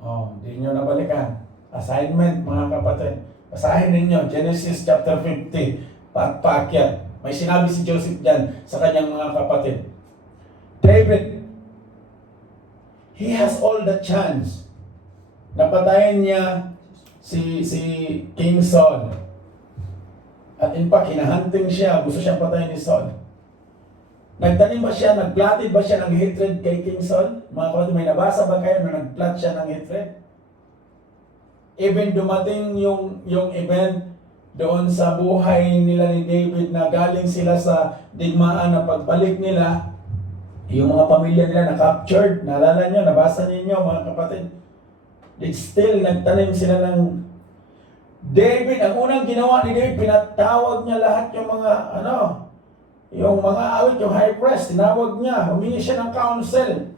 Hindi nyo nabalikan. Assignment, mga kapatid. Basahin ninyo, Genesis chapter 50, paakyat. May sinabi si Joseph dyan sa kanyang mga kapatid. David, he has all the chance. Napatayin niya si King Saul. At in fact, hinahunting siya. Gusto siyang patayin ni Saul. Nagtanim ba siya, nagplatted ba siya ng hatred kay King Saul? Mga kapatid, may nabasa ba kayo na nagplat siya ng hatred? Even dumating yung event doon sa buhay nila ni David na galing sila sa digmaan na pagbalik nila, yung mga pamilya nila na-captured, naalala nyo, nabasa ninyo mga kapatid. Still, nagtanim sila ng David. Ang unang ginawa ni David, pinatawag niya lahat yung mga yung mga awit, yung high priest, tinawag niya, humingi siya ng counsel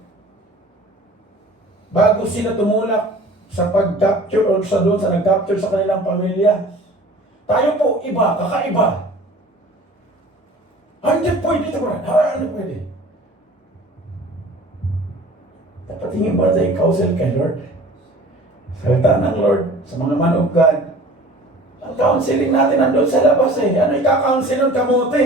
bago sila tumulak sa pag-capture o sa doon sa nag-capture sa kanilang pamilya. Tayo po, iba, kakaiba. Hindi pwede ito, Brad. Hindi pwede. Dapat hingin ba tayo counsel kay Lord? Salita ng Lord sa mga man of God. Ang counseling natin nandun sa labas eh. Ano ika-counsel ng kamote?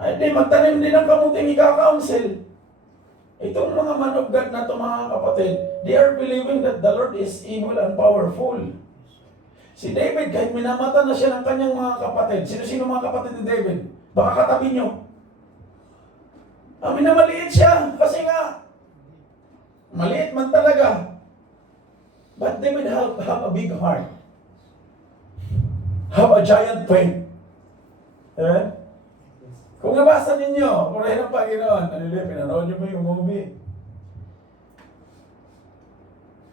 Ay, di, magtanim din ng kamuting ika-counsel. Itong mga man of God na ito, mga kapatid, they are believing that the Lord is able and powerful. Si David, kahit minamata na siya ng kanyang mga kapatid, sino-sino mga kapatid ni David? Baka katabi nyo. Minamaliit siya, kasi nga, maliit man talaga. But David have a big heart. Have a giant faith. Amen? Kung nabasa ninyo, purihin ng Panginoon, pinanood nyo mo yung movie.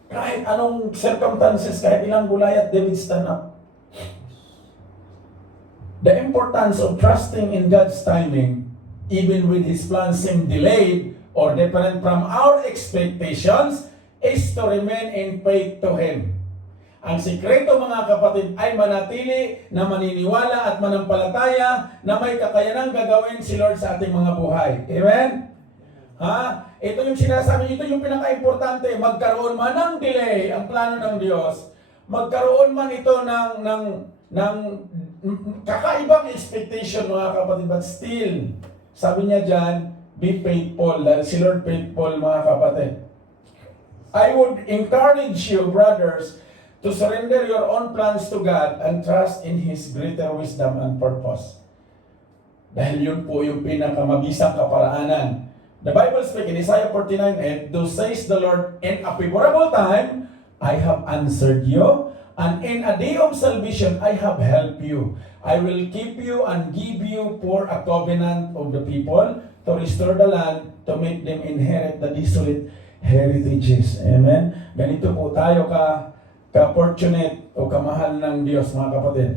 Kahit anong circumstances, kahit ilang Goliath, David stand up. The importance of trusting in God's timing, even with His plans seem delayed or different from our expectations, is to remain in faith to Him. Ang sikreto, mga kapatid, ay manatili na maniniwala at manampalataya na may kakayanang gagawin si Lord sa ating mga buhay. Amen? Ito yung sinasabi, ito yung pinaka-importante. Magkaroon man ng delay ang plano ng Diyos, magkaroon man ito ng kakaibang expectation, mga kapatid, but still, sabi niya dyan, be faithful, dahil si Lord faithful, mga kapatid. I would encourage you, brothers, to surrender your own plans to God and trust in His greater wisdom and purpose. Dahil yun po yung pinakamabisang kaparaanan. The Bible speaks in Isaiah 49:8, "Thus says the Lord, in a favorable time, I have answered you, and in a day of salvation, I have helped you. I will keep you and give you for a covenant of the people, to restore the land, to make them inherit the desolate heritages." Amen? Ganito po tayo ka-fortunate o kamahal ng Diyos, mga kapatid.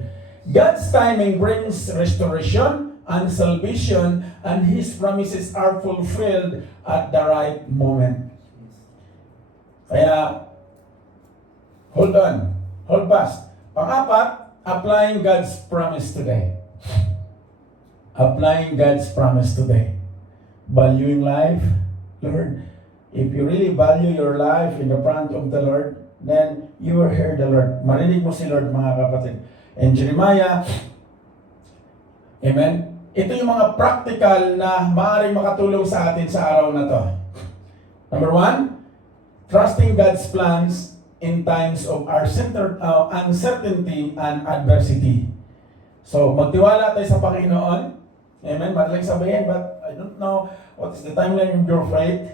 God's timing brings restoration and salvation, and His promises are fulfilled at the right moment. Kaya, hold on, hold fast. Pang-apat, applying God's promise today. Applying God's promise today. Valuing life. Lord, if you really value your life in the front of the Lord, then you will hear the Lord. Marinig mo si Lord, mga kapatid. In Jeremiah, amen? Ito yung mga practical na maaaring makatulong sa atin sa araw na to. Number 1, trusting God's plans in times of our uncertainty and adversity. So, magtiwala tayo sa Panginoon Amen? Madaling sabihin, but I don't know what is the timeline of your faith.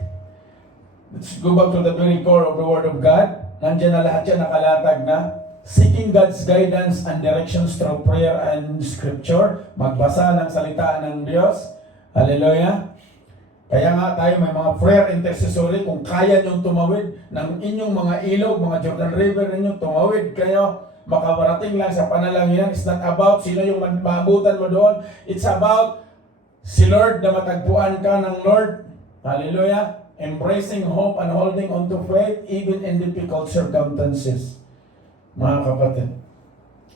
Let's go back to the very core of the Word of God. Nandiyan na lahat yan nakalatag na. Seeking God's guidance and directions through prayer and Scripture. Magbasa ng salita ng Diyos. Hallelujah. Kaya nga tayo may mga prayer intercessory. Kung kaya niyong tumawid ng inyong mga ilog, mga Jordan River ninyo, tumawid kayo. Makabarating lang sa panalangin. It's not about sino yung maabutan mo doon. It's about si Lord na matagpuan ka ng Lord. Hallelujah. Embracing hope and holding on to faith even in difficult circumstances. Mga kapatid.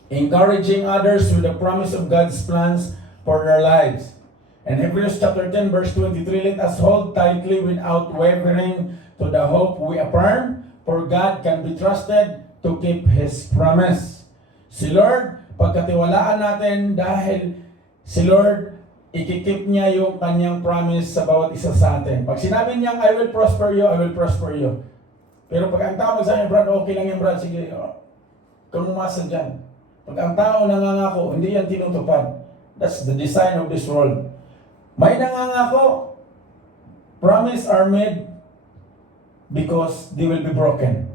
Encouraging others with the promise of God's plans for their lives. In Hebrews chapter 10 verse 23, let us hold tightly without wavering to the hope we affirm, for God can be trusted to keep His promise. Si Lord, pagkatiwalaan natin dahil si Lord, ikikip niya yung kanyang promise sa bawat isa sa atin. Pag sinabi niyang, I will prosper you, I will prosper you. Pero pag ang tao magsabi, Brad, okay lang yan, Brad, sige, kung umasa dyan. Pag ang tao nangangako, hindi yan tinutupad. That's the design of this world. May nangangako, promise are made because they will be broken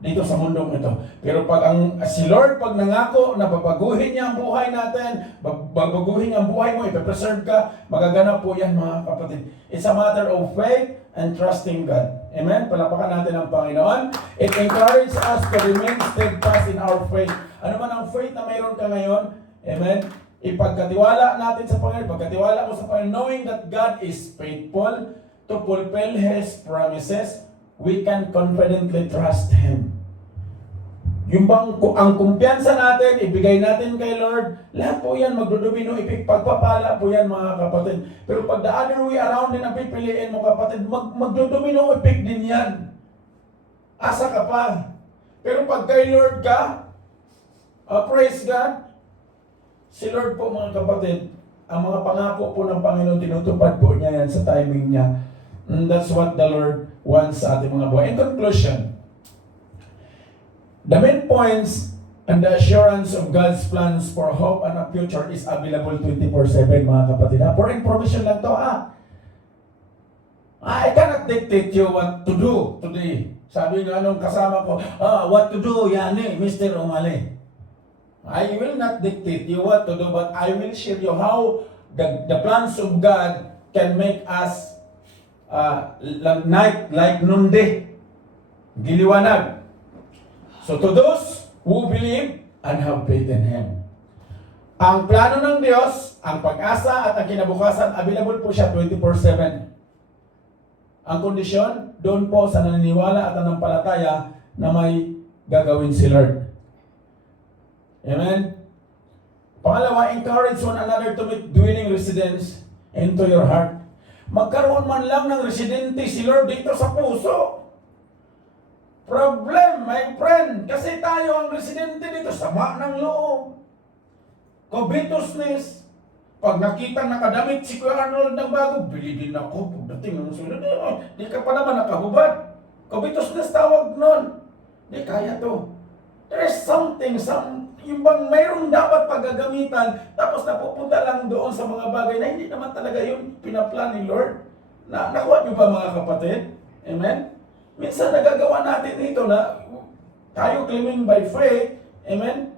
dito sa mundong ito. Pero pag si Lord, pag nangako na babaguhin niya ang buhay natin, babaguhin ang buhay mo, ipapreserve ka, magaganap po yan mga kapatid. It's a matter of faith and trusting God. Amen? Palapakan natin ang Panginoon. It encourages us to remain steadfast in our faith. Ano man ang faith na mayroon ka ngayon, amen? Ipagkatiwala natin sa Panginoon, pagkatiwala mo sa Panginoon, knowing that God is faithful to fulfill His promises, we can confidently trust Him. Yung bang ang kumpiyansa natin, ibigay natin kay Lord, lahat po yan magdudumino, pagpapala po yan mga kapatid. Pero pag the other way around din ang pipiliin mo kapatid, magdudumino, ipik din yan. Asa ka pa. Pero pag kay Lord ka, praise God, si Lord po mga kapatid, ang mga pangako po ng Panginoon, tinutupad po niya yan sa timing niya. And that's what the Lord wants sa ating mga buhay. In conclusion, the main points and the assurance of God's plans for hope and a future is available 24/7 mga kapatid. For information lang to I cannot dictate you what to do today. Sabi ng anong kasama ko, what to do, yani, Mr. Umali. I will not dictate you what to do, but I will share you how the plans of God can make us night like noonday. Giliwanag. So to those who believe and have faith in Him. Ang plano ng Diyos, ang pag-asa at ang kinabukasan, available po siya 24/7. Ang kondisyon, doon po sa naniniwala at nanampalataya na may gagawin si Lord. Amen? Pangalawa, encourage one another to make dwelling residence into your heart. Magkaroon man lang ng residente si Lord dito sa puso. Problem, my friend, kasi tayo ang residente dito, sama ng loob. Covetousness. Pag nakita nakadamit si Kuya Arnold ng bago, bili din ako. Pagdating ng sunod, di ka pa naman nakahubad. Covetousness tawag nun. Di kaya to. There is something, yung bang mayroong dapat paggagamitan, tapos napupunta lang doon sa mga bagay na hindi naman talaga yung pinaplan ni Lord. Nakuha niyo ba mga kapatid? Amen? Minsan nagagawa natin ito na tayo claiming by faith, amen?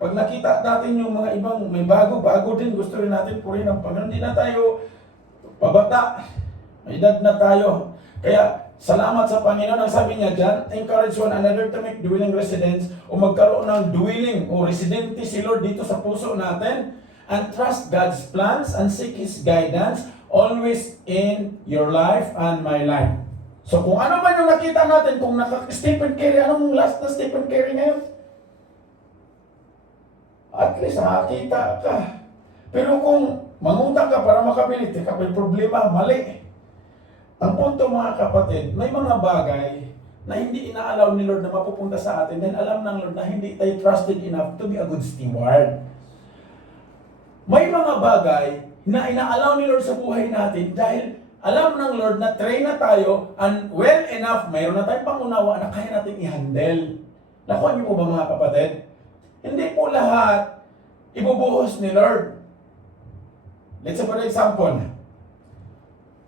Pag nakita natin yung mga ibang may bago din, gusto rin natin purihin ang Panginoon. Hindi na tayo pabata, may edad na tayo. Kaya salamat sa Panginoon. Ang sabi niya dyan, encourage one another to make dwelling residence o magkaroon ng dwelling o residente si Lord dito sa puso natin, and trust God's plans and seek His guidance always in your life and my life. So kung ano man yung nakita natin, kung Stephen Curry, anong last na Stephen Curry ngayon? At least nakakita ka. Pero kung mangutang ka para makabili, teka, may problema, mali. Ang punto mga kapatid, may mga bagay na hindi inaalaw ni Lord na mapupunta sa atin, then alam ng Lord na hindi tayo trusted enough to be a good steward. May mga bagay na inaalaw ni Lord sa buhay natin dahil alam ng Lord na train na tayo and well enough, mayroon na tayong pangunawa na kaya natin i-handle. Nakuha niyo po ba mga kapatid? Hindi po lahat ibubuhos ni Lord. Let's say for example,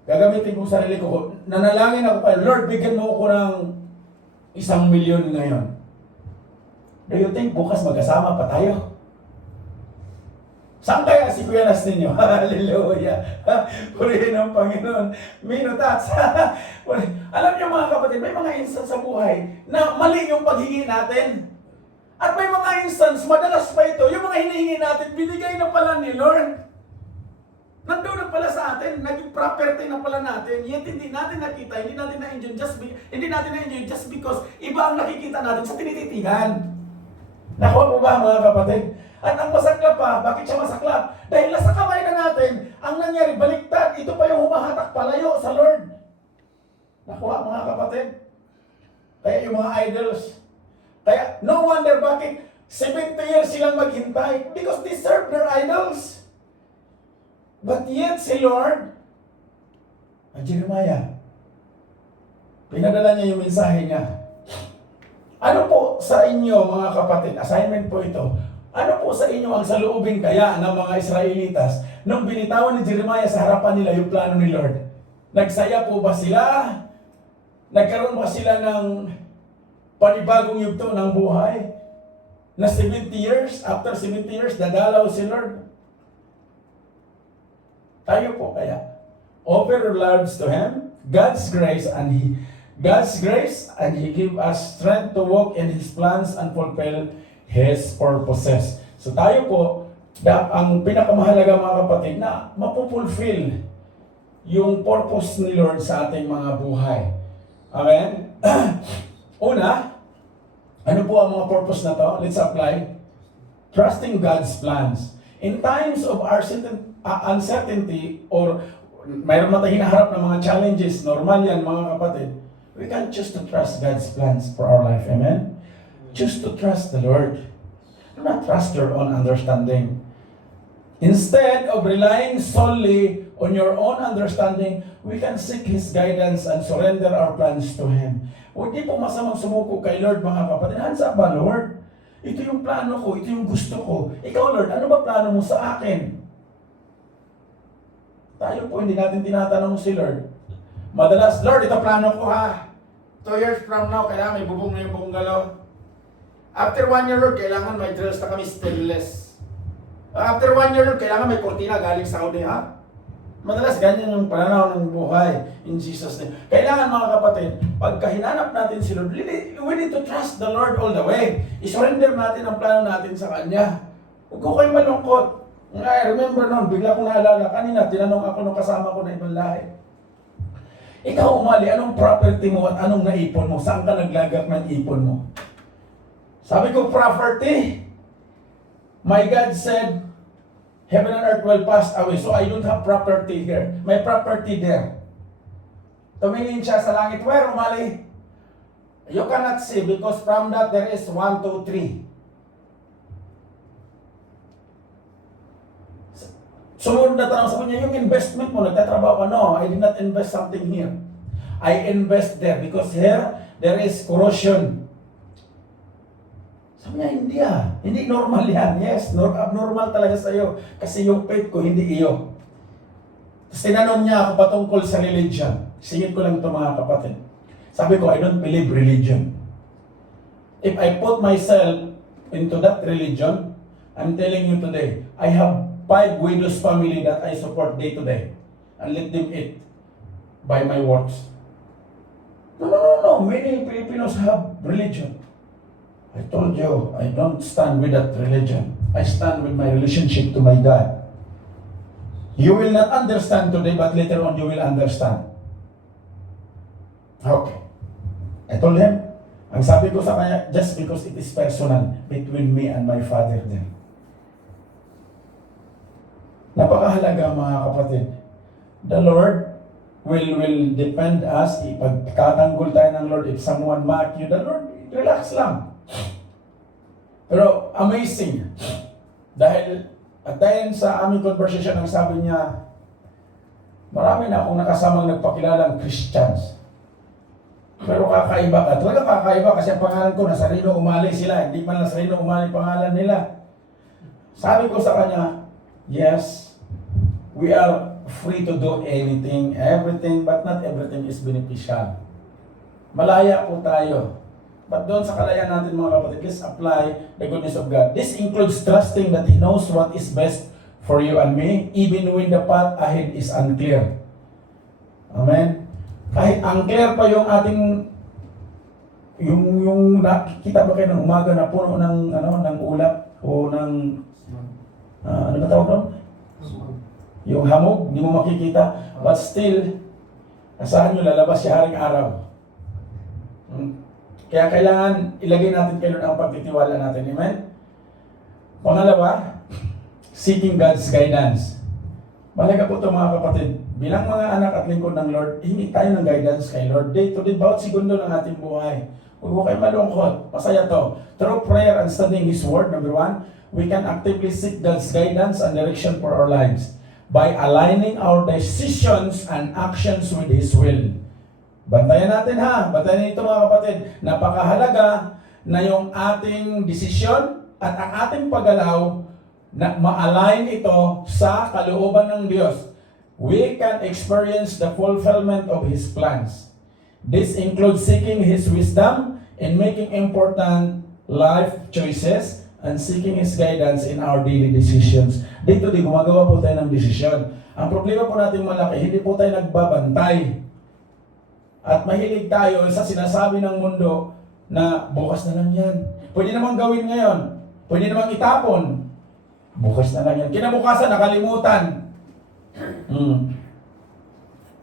gagamitin ko sarili ko, nanalangin ako kay Lord, bigyan mo ako ng 1,000,000 ngayon. Do you think bukas magkasama pa tayo? Saan kaya si Kuya Nas ninyo? Hallelujah! Purihin ang Panginoon. Minutats. Alam niyo mga kapatid, may mga instance sa buhay na mali yung paghingi natin. At may mga instance, madalas pa ito, yung mga hinihingi natin, binigay na pala ni Lord. Nandun na pala sa atin, naging property na pala natin, yet hindi natin nakita, hindi natin na-enjoy just because iba ang nakikita natin sa tinititigan. Nakuha mo ba mga kapatid? At ang masaklap pa, bakit siya masaklap? Dahil nasa kamay na natin, ang nangyari, baliktad, ito pa yung humahatak palayo sa Lord. Nakuha mga kapatid? Kaya yung mga idols, kaya no wonder bakit 70 years silang maghintay, because they serve their idols. But yet si Lord, Jeremiah, pinadala niya yung mensahe niya. Ano po sa inyo mga kapatid, assignment po ito, ano po sa inyo ang saloobin kaya ng mga Israelitas nung binitawan ni Jeremiah sa harapan nila yung plano ni Lord? Nagsaya po ba sila? Nagkaroon ba sila ng panibagong yugto ng buhay? Na 70 years, after 70 years, dadalaw si Lord? Tayo po kaya, offer your lives to Him, God's grace, and He give us strength to walk in His plans and fulfill His purposes. So tayo po, ang pinakamahalaga mga kapatid na mapupulfill yung purpose ni Lord sa ating mga buhay. Amen? Una, ano po ang mga purpose na to? Let's apply. Trusting God's plans. In times of uncertainty or mayroon na tayong hinaharap ng mga challenges, normal yan mga kapatid, we can choose to trust God's plans for our life. Amen? Choose to trust the Lord. Do not trust your own understanding. Instead of relying solely on your own understanding, we can seek His guidance and surrender our plans to Him. Hindi po masamang sumuko kay Lord mga kapatid. Hands up ba, Lord? Ito yung plano ko, ito yung gusto ko. Ikaw, Lord, ano ba plano mo sa akin? Tayo po, hindi natin tinatanong si Lord. Madalas, Lord, ito plano ko ha. 2 years from now, kailangan may bubong na yung bungalow. After 1 year, Lord, kailangan may drills na kami stainless. After 1 year, Lord, kailangan may kurtina galing Saudi, ha? Madalas ganyan yung pananaw ng buhay in Jesus' name. Kailangan mga kapatid, pagka hinanap natin si Lord, we need to trust the Lord all the way. I-surrender natin ang plano natin sa Kanya. Huwag ko kayo malungkot. I remember noon, bigla kong naalala, kanina, tinanong ako nung kasama ko na ibang lahi. Ikaw umali, anong property mo at anong naipon mo? Saan ka naglagak ng ipon mo? Sabi ko, property. My God said, heaven and earth will pass away, so I don't have property here. May property there. Tumingin siya sa langit, where umali? You cannot see because from that there is 1, 2, 3. Sumunod na tanong sa kanya, yung investment mo, nagtatrabaho ka? No, I did not invest something here. I invest there because here, there is corrosion. Sabi niya, hindi normal yan. Yes, abnormal talaga sa'yo. Kasi yung faith ko, hindi iyo. Tapos tinanong niya ako patungkol sa religion. Singit ko lang ito mga kapatid. Sabi ko, I don't believe religion. If I put myself into that religion, I'm telling you today, I have 5 widows family that I support day to day. And let them eat by my works. No. Many Filipinos have religion. I told you, I don't stand with that religion. I stand with my relationship to my God. You will not understand today, but later on you will understand. Okay. I told him, ang sabi ko sa kanya, just because it is personal between me and my Father then. Napakahalaga mga kapatid. The Lord will defend us. Ipagkatanggol tayo ng Lord. If someone mock you, the Lord, relax lang. Pero amazing. Dahil at dahil sa aming conversation, ang sabi niya, marami na akong nakasamang nagpakilalang Christians. Pero kakaiba ka. Talaga kakaiba kasi ang pangalan ko, Nazareno Umali sila. Hindi man Nazareno Umali pangalan nila. Sabi ko sa kanya, yes, we are free to do anything, everything, but not everything is beneficial. Malaya po tayo. But doon sa kalayaan natin mga kapatid, let's apply the goodness of God. This includes trusting that He knows what is best for you and me, even when the path ahead is unclear. Amen? Kahit unclear pa yung ating yung nakikita ba kayo ng umaga na puno ng ulap o ng ano ba tawag doon? Yung hamog, hindi mo makikita, but still asahan nyo lalabas siya haring araw. Kaya kailangan ilagay natin kay Lord ang pagtitiwala natin. Amen? Pangalawa, seeking God's guidance. Malaga po ito mga kapatid. Bilang mga anak at lingkod ng Lord, hingi tayo ng guidance kay Lord. Day to day, bawat segundo ng ating buhay. Huwag mo kayo malungkot. Masaya to. Through prayer and studying His Word, number one, we can actively seek God's guidance and direction for our lives by aligning our decisions and actions with His will. Bantayan natin ha. Bantayan ito mga kapatid. Napakahalaga na yung ating desisyon at ang ating paggalaw na ma-align ito sa kalooban ng Diyos. We can experience the fulfillment of His plans. This includes seeking His wisdom in making important life choices and seeking His guidance in our daily decisions. Dito di gumagawa po tayo ng desisyon. Ang problema po natin malaki, hindi po tayo nagbabantay. At mahilig tayo sa sinasabi ng mundo na bukas na lang yan. Pwede namang gawin ngayon. Pwede namang itapon. Bukas na lang yan. Kinabukasan, nakalimutan.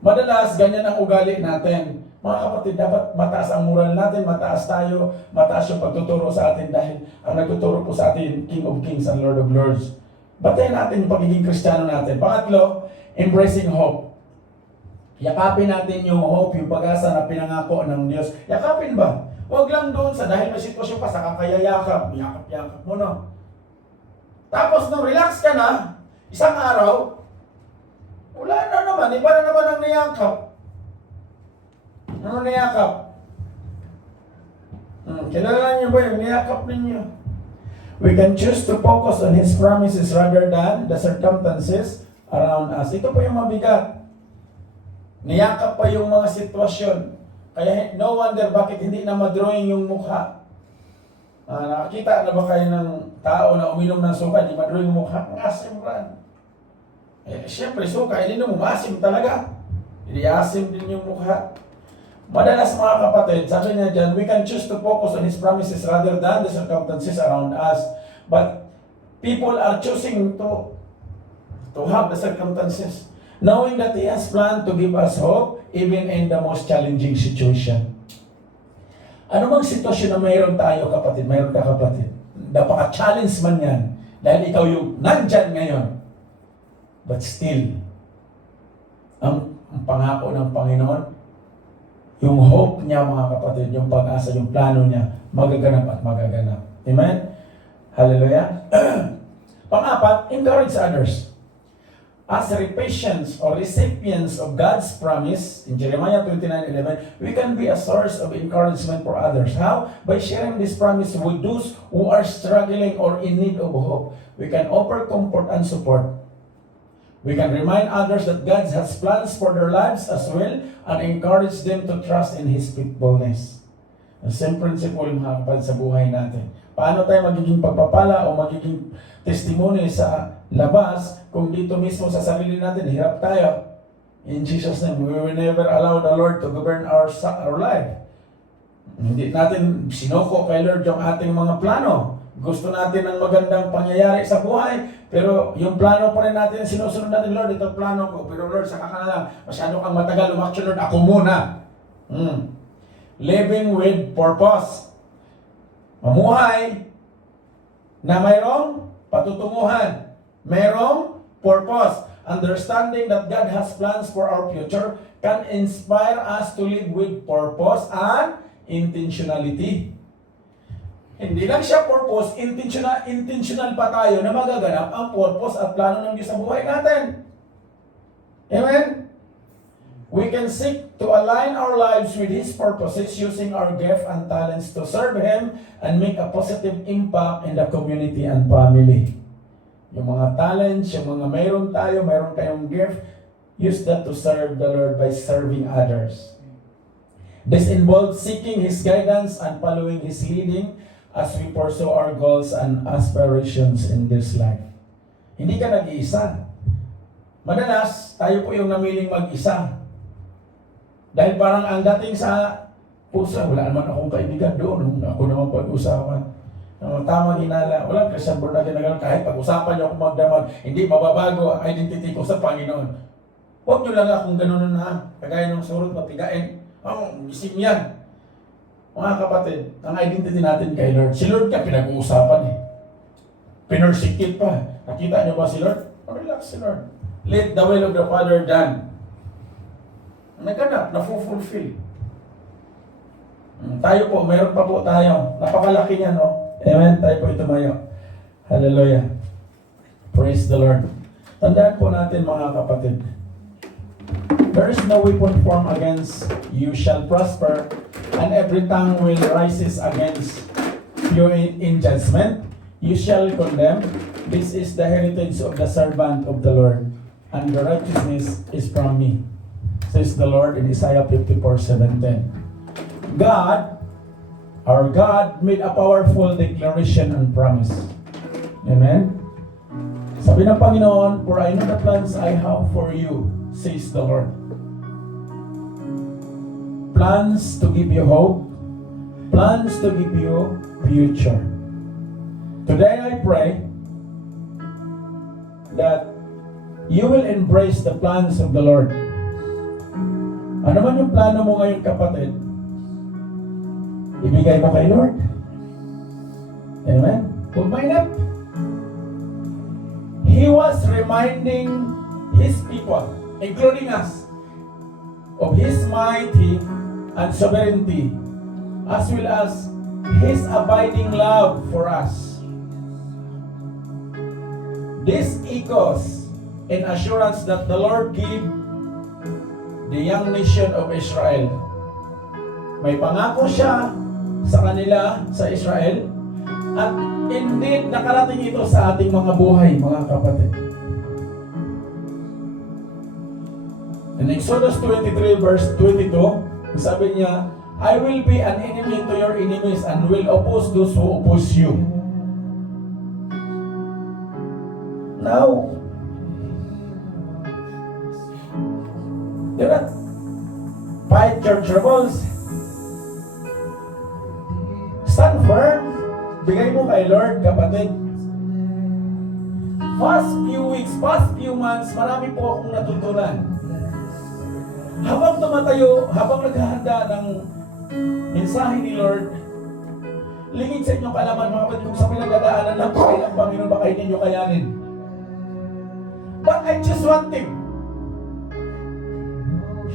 Madalas, ganyan ang ugali natin. Mga kapatid, dapat mataas ang moral natin, mataas tayo, mataas yung pagtuturo sa atin dahil ang nagtuturo po sa atin, King of Kings and Lord of Lords. Batayin natin yung pagiging Kristiyano natin. Pangatlo, embracing hope. Yakapin natin yung hope, yung pag-asa na pinangako ng Diyos. Yakapin ba? Huwag lang doon sa dahil may sitwasyon pa sa kakayayakap. Yakap-yakap mo no. Tapos nung relax ka na, isang araw, wala na naman, iba na naman ang niyakap. Ano niyakap? Kilala niyo ba yung niyakap ninyo? We can choose to focus on His promises rather than the circumstances around us. Ito po yung mabigat. Niyakap pa yung mga sitwasyon. Kaya no wonder bakit hindi na madrawing yung mukha. Nakakita na ba kayo ng tao na uminom ng suka, di madrawing yung mukha? Ang asim ran. Siyempre suka, hindi na umasim talaga. Hindi asim din yung mukha. Madalas mga kapatid, sabi niya dyan, we can choose to focus on His promises rather than the circumstances around us. But people are choosing to have the circumstances, knowing that He has planned to give us hope even in the most challenging situation. Ano bang sitwasyon na mayroon tayo kapatid, mayroon ka kapatid? Napaka-challenge man yan dahil ikaw yung nandyan ngayon. But still, ang pangako ng Panginoon, yung hope niya mga kapatid, yung pag-asa, yung plano niya, magaganap at magaganap. Amen? Hallelujah. Pang-apat, encourage others. As recipients or recipients of God's promise, in Jeremiah 29:11, we can be a source of encouragement for others. How? By sharing this promise with those who are struggling or in need of hope. We can offer comfort and support. We can remind others that God has plans for their lives as well and encourage them to trust in His faithfulness. Ang same principle mga kapatid sa buhay natin. Paano tayo magiging pagpapala o magiging testimony sa labas kung dito mismo sa sarili natin, hirap tayo. In Jesus' name, we will never allow the Lord to govern our life. Hindi natin sinuko kay Lord yung ating mga plano. Gusto natin ng magandang pangyayari sa buhay, pero yung plano pa rin natin, sinusunod natin, Lord, ito plano ko. Pero Lord, saka ka na lang, masyado kang matagal, umaksyon, Lord, ako muna. Living with purpose. Mamuhay na mayroong patutunguhan. Mayroong purpose. Understanding that God has plans for our future can inspire us to live with purpose and intentionality. Hindi lang siya purpose, intentional pa tayo na magaganap ang purpose at plano ng Diyos sa buhay natin. Amen? We can seek to align our lives with His purposes using our gift and talents to serve Him and make a positive impact in the community and family. yung mga talents, yung mga mayroon tayo, mayroon kayong gift, use that to serve the Lord by serving others. This involves seeking His guidance and following His leading as we pursue our goals and aspirations in this life. Hindi ka nag-iisa. Madalas, tayo po yung namiling mag-isa. Dahil parang ang dating sa puso, wala naman akong kaibigan doon. Ako naman pag-usapan. Tamang hinala. Walang Christian born natin na gano'n. Kahit pag-usapan niyo ako magdamag, hindi mababago ang identity ko sa Panginoon. Huwag niyo lang akong gano'n na. Kagaya ng surot, mapigain. Gising yan. Mga kapatid, ang identity natin kay Lord. Si Lord ka pinag-uusapan eh. Pinursikit pa. Nakita niyo ba si Lord? Relax si Lord. Let the will of the Father done. Naganap, na-fulfill. Tayo po, mayroon pa po tayo. Napakalaki niya, no? Amen? Tayo po itumayo. Hallelujah. Praise the Lord. Tandaan po natin mga kapatid. There is no weapon formed against you shall prosper, and every tongue will rises against you in judgment. You shall condemn. This is the heritage of the servant of the Lord, and the righteousness is from me, says the Lord in Isaiah 54:17. God, our God, made a powerful declaration and promise. Amen? Sabi ng Panginoon, for I know the plans I have for you, says the Lord. Plans to give you hope, plans to give you future. Today I pray that you will embrace the plans of the Lord. Ano man yung plano mo ngayon, kapatid, ibigay mo kay Lord. Amen? Huwag mainap. He was reminding His people, including us, of His mighty and sovereignty, as well as His abiding love for us. This echoes in assurance that the Lord gave the young nation of Israel. May pangako siya sa kanila, sa Israel, at indeed nakarating ito sa ating mga buhay, mga kapatid. In Exodus 23 verse 22, sabi niya, I will be an enemy to your enemies and will oppose those who oppose you. Now, do not fight your troubles. Stand firm. Bigay mo kay Lord, kapatid. Past few weeks, past few months, marami po akong natutunan. Habang tumatayo, habang naghahanda ng mensahe ni Lord, lingid sa inyong kalaman, mga kapatid, kung sa pinagdadaanan lang kayo ng Panginoon, baka hindi nyo kayanin. But I choose one thing.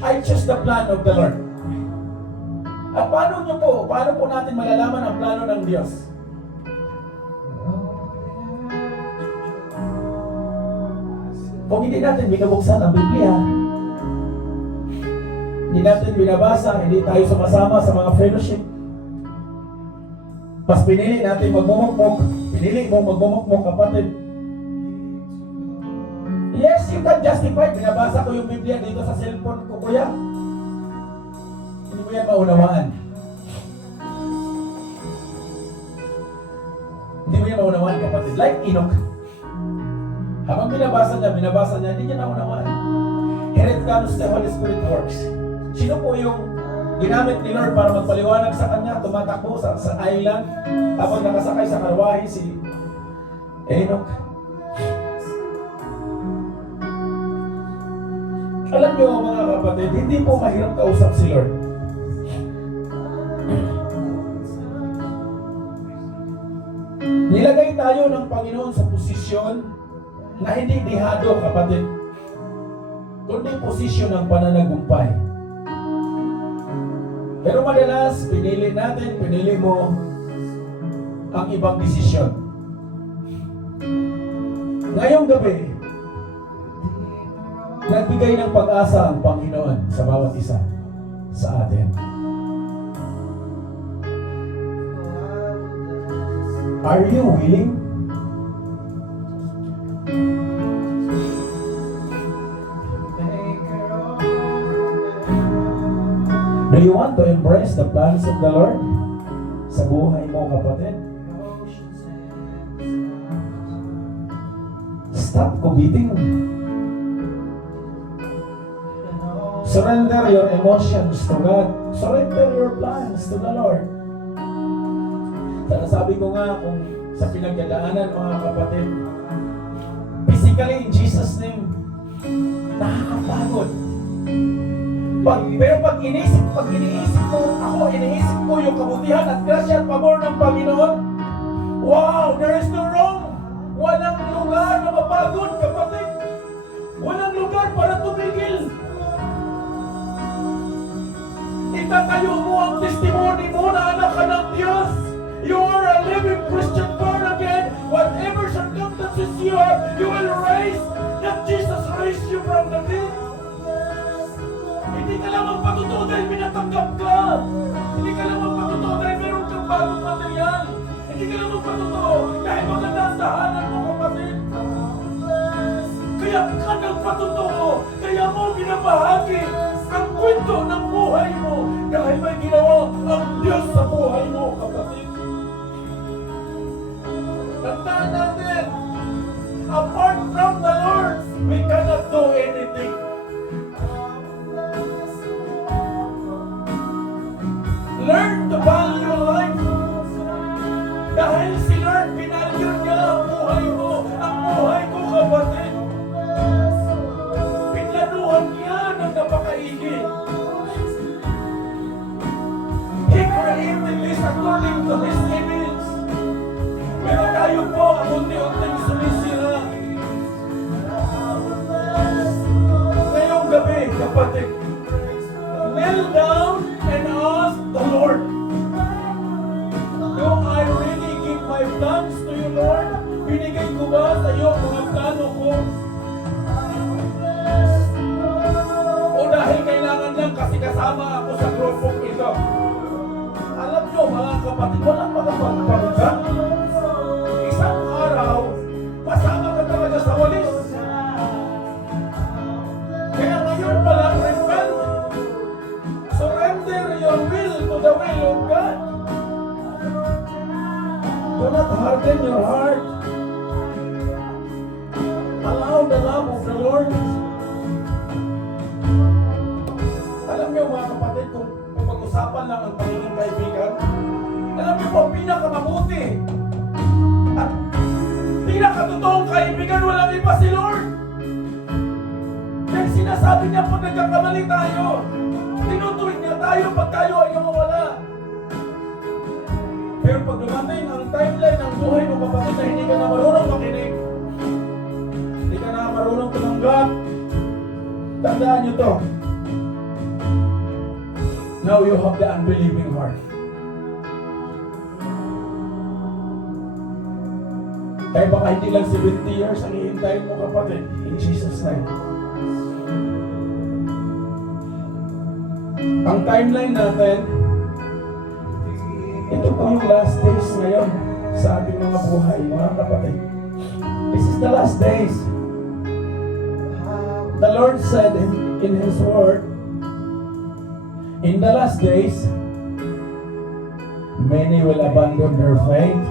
I choose the plan of the Lord. At paano po natin malalaman ang plano ng Diyos? Kung hindi natin binubuksan ang Biblia, hindi natin binabasa, hindi tayo sumasama sa mga fellowship, mas pinili natin magmumukmuk, pinili mo magmumukmuk, kapatid. Yes, you can justify. Binabasa ko yung Biblia dito sa cellphone ko, kuya. Hindi mo yan maunawaan. Hindi mo yan maunawaan, kapatid. Like Enoch. Habang binabasa niya, hindi niya naunawaan. Here it comes the Holy Spirit works. Sino po yung ginamit ni Lord para magpaliwanag sa kanya? Tumatakbo sa island, tapos nakasakay sa karwahe si Enoch. Alam niyo mga kapatid, hindi po mahirap kausap si Lord. Nilagay tayo ng Panginoon sa posisyon na hindi dihado, kapatid, kundi posisyon ng pananagumpay. Pero madalas, pinili mo ang ibang desisyon. Ngayong gabi, nagbigay ng pag-asa ang Panginoon sa bawat isa sa atin. Are you willing? Do you want to embrace the plans of the Lord sa buhay mo, kapatid? Stop committing. Surrender your emotions to God. Surrender your plans to the Lord. Sabi ko nga, kung sa pinagdadaanan, mga kapatid, physically, in Jesus' name, nakakapagod. Pero pag iniisip ko yung kabutihan at grasya at pabor ng Panginoon, wow, there is no wrong. Walang lugar na mapagod, kapatid. Walang lugar para tumigil. Itatayo mo ang testimony mo na anak ka ng Diyos. You are a living Christian born again. Whatever circumstances you are, you will rise. That Jesus raised you from the dead. Hindi ka lang magpatutuo dahil pinatanggap ka. Hindi ka lang magpatutuo dahil meron kang bagong material. Hindi ka lang magpatutuo dahil maganda ang tahanan mo, kapatid. Kaya ka nagpatutuo. Kaya mo binabahagi ang kwento ng buhay mo dahil may ginawa ang Diyos sa buhay mo, kapatid. Tandaan natin, apart from the Lord, we cannot do anything. Learn to value life. Dahil si Lord, pinalyo niya ang buhay mo, ang buhay ko, kapatid. Pinlanuhan niya ng napakaigi. He created this according to His image. Pero tayo po, ang unti-unting sumisira. Ngayong gabi, kapatid, kneel down and ask the Lord, do I really give my plans to you, Lord? Binigay ko ba sa iyo mga plano ko? O dahil kailangan lang kasi kasama ako sa grupong ito? Alam nyo, mga kapatid, walang makapagpagka. Isang araw, masama ka talaga sa walis. Kaya ngayon palang repent. Surrender your will to the will of God. Do not harden your heart. Allow the love of the Lord. Alam niyo, mga kapatid, kung pag-usapan lang ang pagiging kaibigan, alam niyo po, pinakamabuti at pinakatotoong kaibigan, walang iba si Lord. Kaya sinasabi niya, pag nagkakamali tayo, tinutuwid niya tayo pag tayo ay nawawala. Pero pag dumating ang timeline ng buhay mo, kapatid, na hindi ka na marunong makinig, hindi ka na marunong tumanggap, tandaan niyo to. Now you have the unbelieving heart. Kaya baka hindi lang 70 years ang hihintayin mo, kapatid, in Jesus' name. Ang timeline natin, ito po yung last days ngayon sa ating mga buhay, mga kapatid. This is the last days. The Lord said in His Word, in the last days, many will abandon their faith.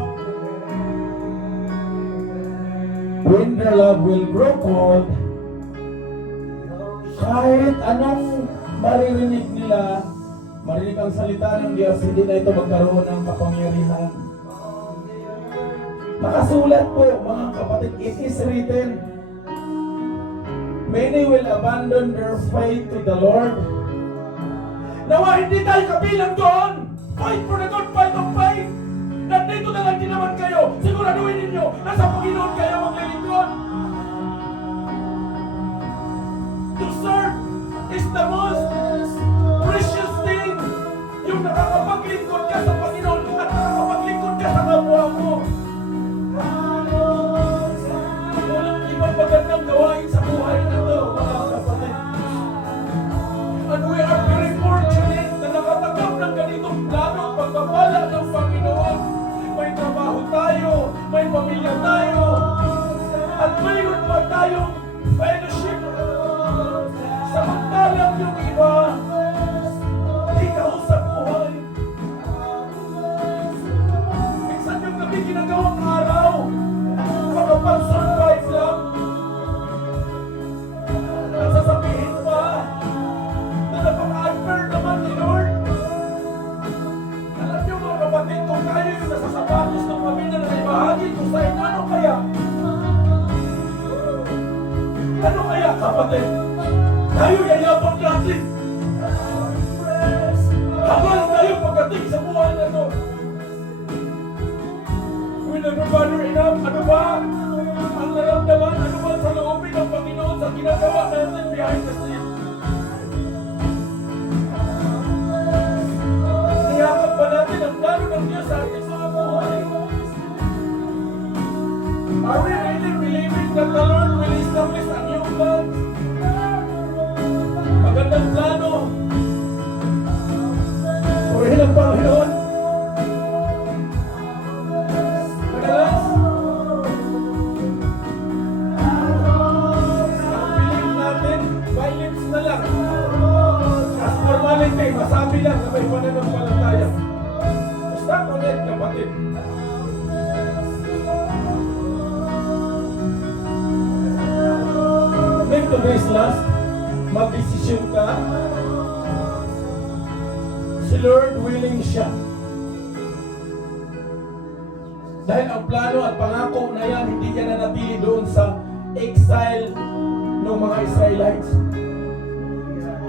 When their love will grow cold, kahit anong maririnig nila, marinig ang salita ng Diyos, hindi na ito magkaroon ng kapangyarihan. Nakasulat po, mga kapatid, it is written, many will abandon their faith to the Lord. Nawa, hindi tayo kabilang doon. Fight for the good fight of faith. Nandito na lang din naman kayo. Siguraduhin ninyo, nasa Panginoon kayo maglilingkod. To serve is the most precious thing. Yung nakakapaglingkod ka sa Panginoon at nakakapaglingkod ka sa kapwa mo. Walang ibang magandang gawain sa buhay na ito, mga kapatid. And we are very fortunate na nakatanggap ng ganitong plano at pagpapala ng Panginoon. May trabaho tayo, may pamilya tayo, at mayroon pa tayong fellowship. Samantalang yung tayo yayabang natin. Habang tayo pagdating sa buhay na to. We never bother enough. Ano ba ang naramdaman? Ano ba sa loobin ng Panginoon sa ginagawa natin behind the scene? Niyakap ba natin ang plano ng Diyos sa ating mga buhay? Are we really believing that the Lord will establish a new plan? Magandang plano. Purihin ang Panginoon. Madalas, ang belief natin, by lips na lang. As formality, masabi lang na may pananampalataya. Basta connect, kapatid. Make today's last. Mag-desisyon ka. Si Lord willing siya. Dahil ang plano at pangako na yan, hindi niya nanatili doon sa exile ng mga Israelites.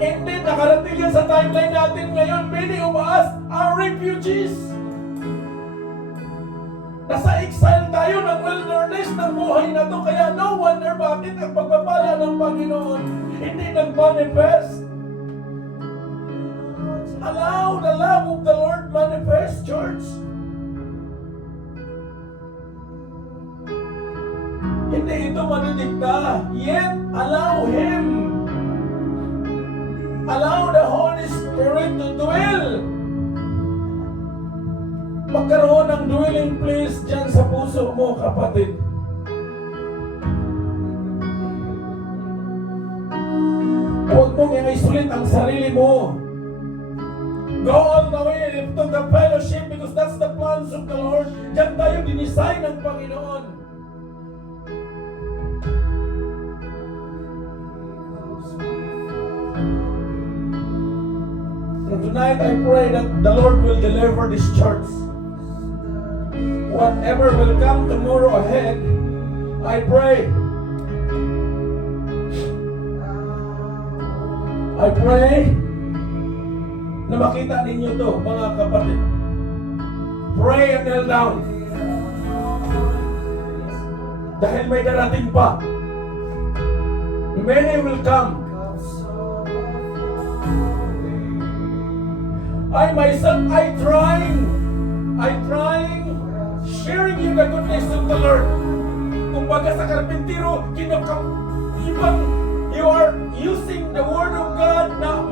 And then, nakarating yan sa timeline natin ngayon. Many of us are refugees. Nasa exile tayo ng wilderness ng buhay na to. Kaya no wonder bakit ang pagpapala ng Panginoon hindi nag-manifest. Allow the love of the Lord manifest, church. Hindi ito manidikta. Yet, allow Him. Allow the Holy Spirit to dwell. Magkaroon ng dwelling place dyan sa puso mo, kapatid. Huwag mong i-isolate ang sarili mo. Go all the way to the fellowship because that's the plans of the Lord. Diyan tayo dinisign ng Panginoon. And tonight I pray that the Lord will deliver this church. Whatever will come tomorrow ahead, I pray na makita ninyo to, mga kapatid. Pray and kneel down. Dahil may darating pa. Many will come. I myself, I trying sharing you the goodness of the Lord. Kung baga sa karpintero, you are using the word of God na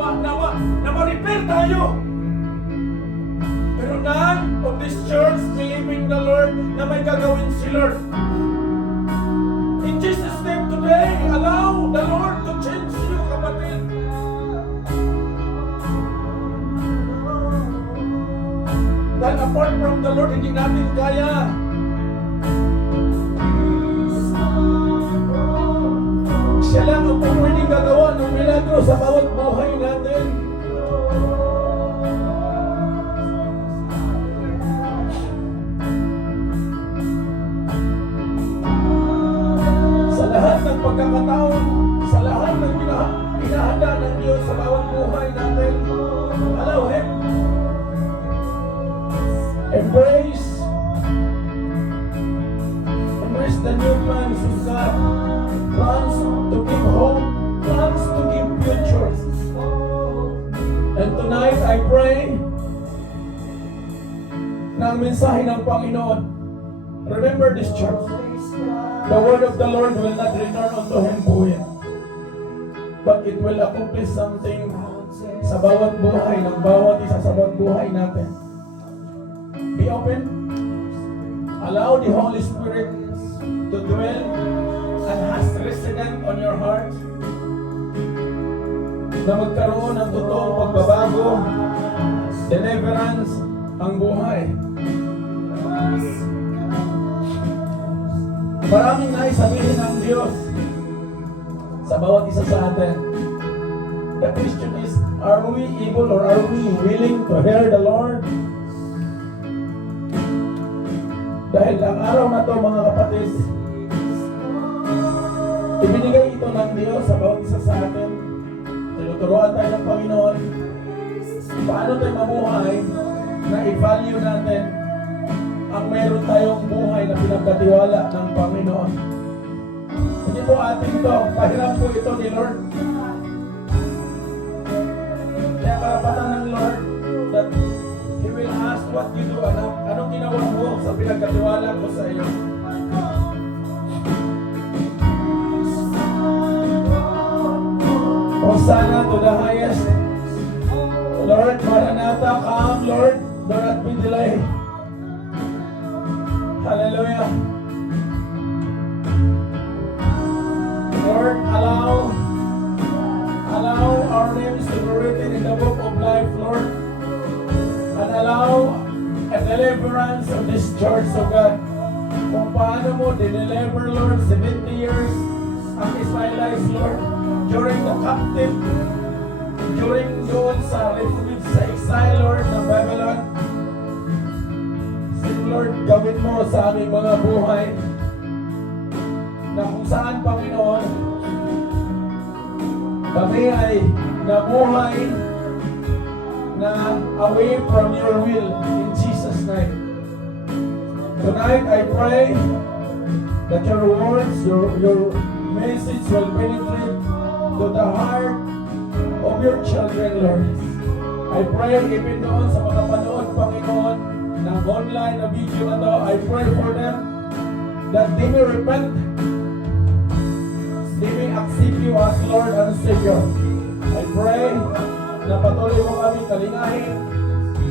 ma-repair tayo. Pero none of this church believing the Lord na may gagawin si Lord. In Jesus' name today, allow the Lord to change you, kapatid. Dahil apart from the Lord, hindi natin kaya. Siya lang ang pwedeng gagawa ng milagro sa bawat buhay natin. Sa lahat ng pagkakataon, sa lahat ng pinahanda ng Diyos sa bawat buhay natin, allow Him. Embrace the new plans of God. Plans to give hope, plans to give future. And tonight I pray na ang mensahe ng Panginoon. Remember this, church. The word of the Lord will not return unto Him void, but it will accomplish something sa bawat buhay ng bawat isa sa bawat buhay natin. Be open. Allow the Holy Spirit to dwell and has resident on your heart. Na magkaroon ng totoong pagbabago, deliverance, ang buhay. Maraming nais sabihin ng Diyos sa bawat isa sa atin. The question is, are we able or are we willing to hear the Lord? Dahil ang araw na to, mga kapatid, ibinigay ito ng Diyos sa bawat isa sa atin turuan tayo ng Panginoon paano tayo mamuhay na i-value natin ang meron tayong buhay na pinagkatiwala ng Panginoon. Hindi po atin to, pahiram po ito ni Lord. Kaya karapatan ng Lord that He will ask what you do, anak. Anong ginawa mo sa pinagkatiwala ko sa iyo? Hosanna to the highest. Lord, Maranatha, come, Lord. Do not be delayed. Hallelujah. Lord, allow our names to be written in the book of life, Lord. And allow a deliverance of this church, O God. Kung paano mo dineliver, Lord, 70 years ang Israelites, Lord, during the captive, during doon sa refuge, sa exile, Lord, ng Babylon. Sige, Lord, gawin mo sa aming mga buhay na kung saan, Panginoon, kami ay nabuhay na away from your will in Jesus' name. Tonight, I pray that your words, your message will penetrate to the heart of your children, Lord. I pray even doon sa mga panood, Panginoon, ng online na video na to, I pray for them that they may repent, they may accept you as Lord and Savior. I pray na patuloy mo kami kalingahin,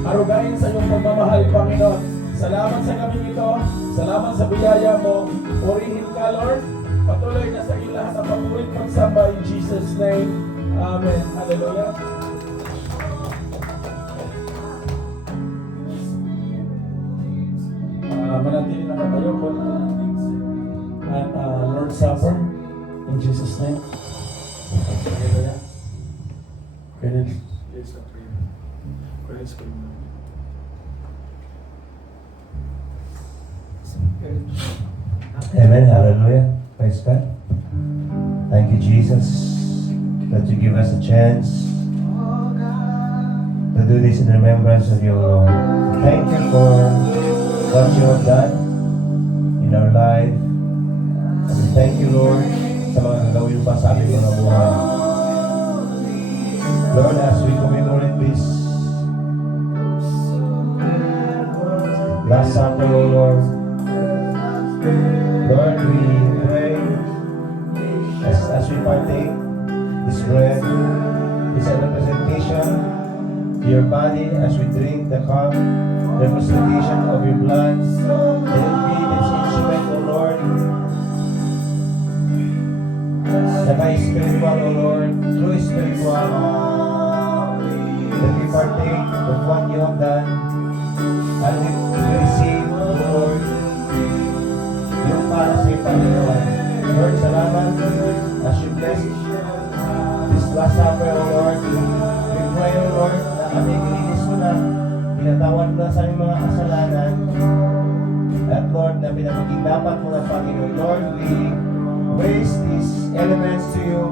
arugain sa iyong pagmamahal, Panginoon. Salamat sa gabi ito, salamat sa biyaya mo, purihin ka, Lord. Patuloy na sa iyo lahat ang paburit pagsamba in Jesus' name. Amen. Hallelujah. Manatili na tayo po at Lord's Supper in Jesus' name. Hallelujah. Yes, Amen. Hallelujah. Praise God. Thank you, Jesus, that you give us a chance to do this in remembrance of you, Lord. Thank you for what you have done in our life. And thank you, Lord, sa mga gagawin pa sa aming mga buhay. Lord, as we commemorate this Last Supper, O Lord, Lord, we pray as we partake this bread, is a representation to your body as we drink the cup, representation of your blood. Let it be this instrument, O Lord, that by spiritual, O Lord, through spiritual, that we partake of what you have done, and we receive, O Lord, yung para sa iyo, Panginoon. Lord, salamat as you bless this Last Supper, O Lord. We pray, O Lord, na kami gilinis mo na, pinatawad mo na sa aming mga kasalanan. At Lord, na pinapagigdapan mo na, Panginoon. Lord, we raise these elements to you.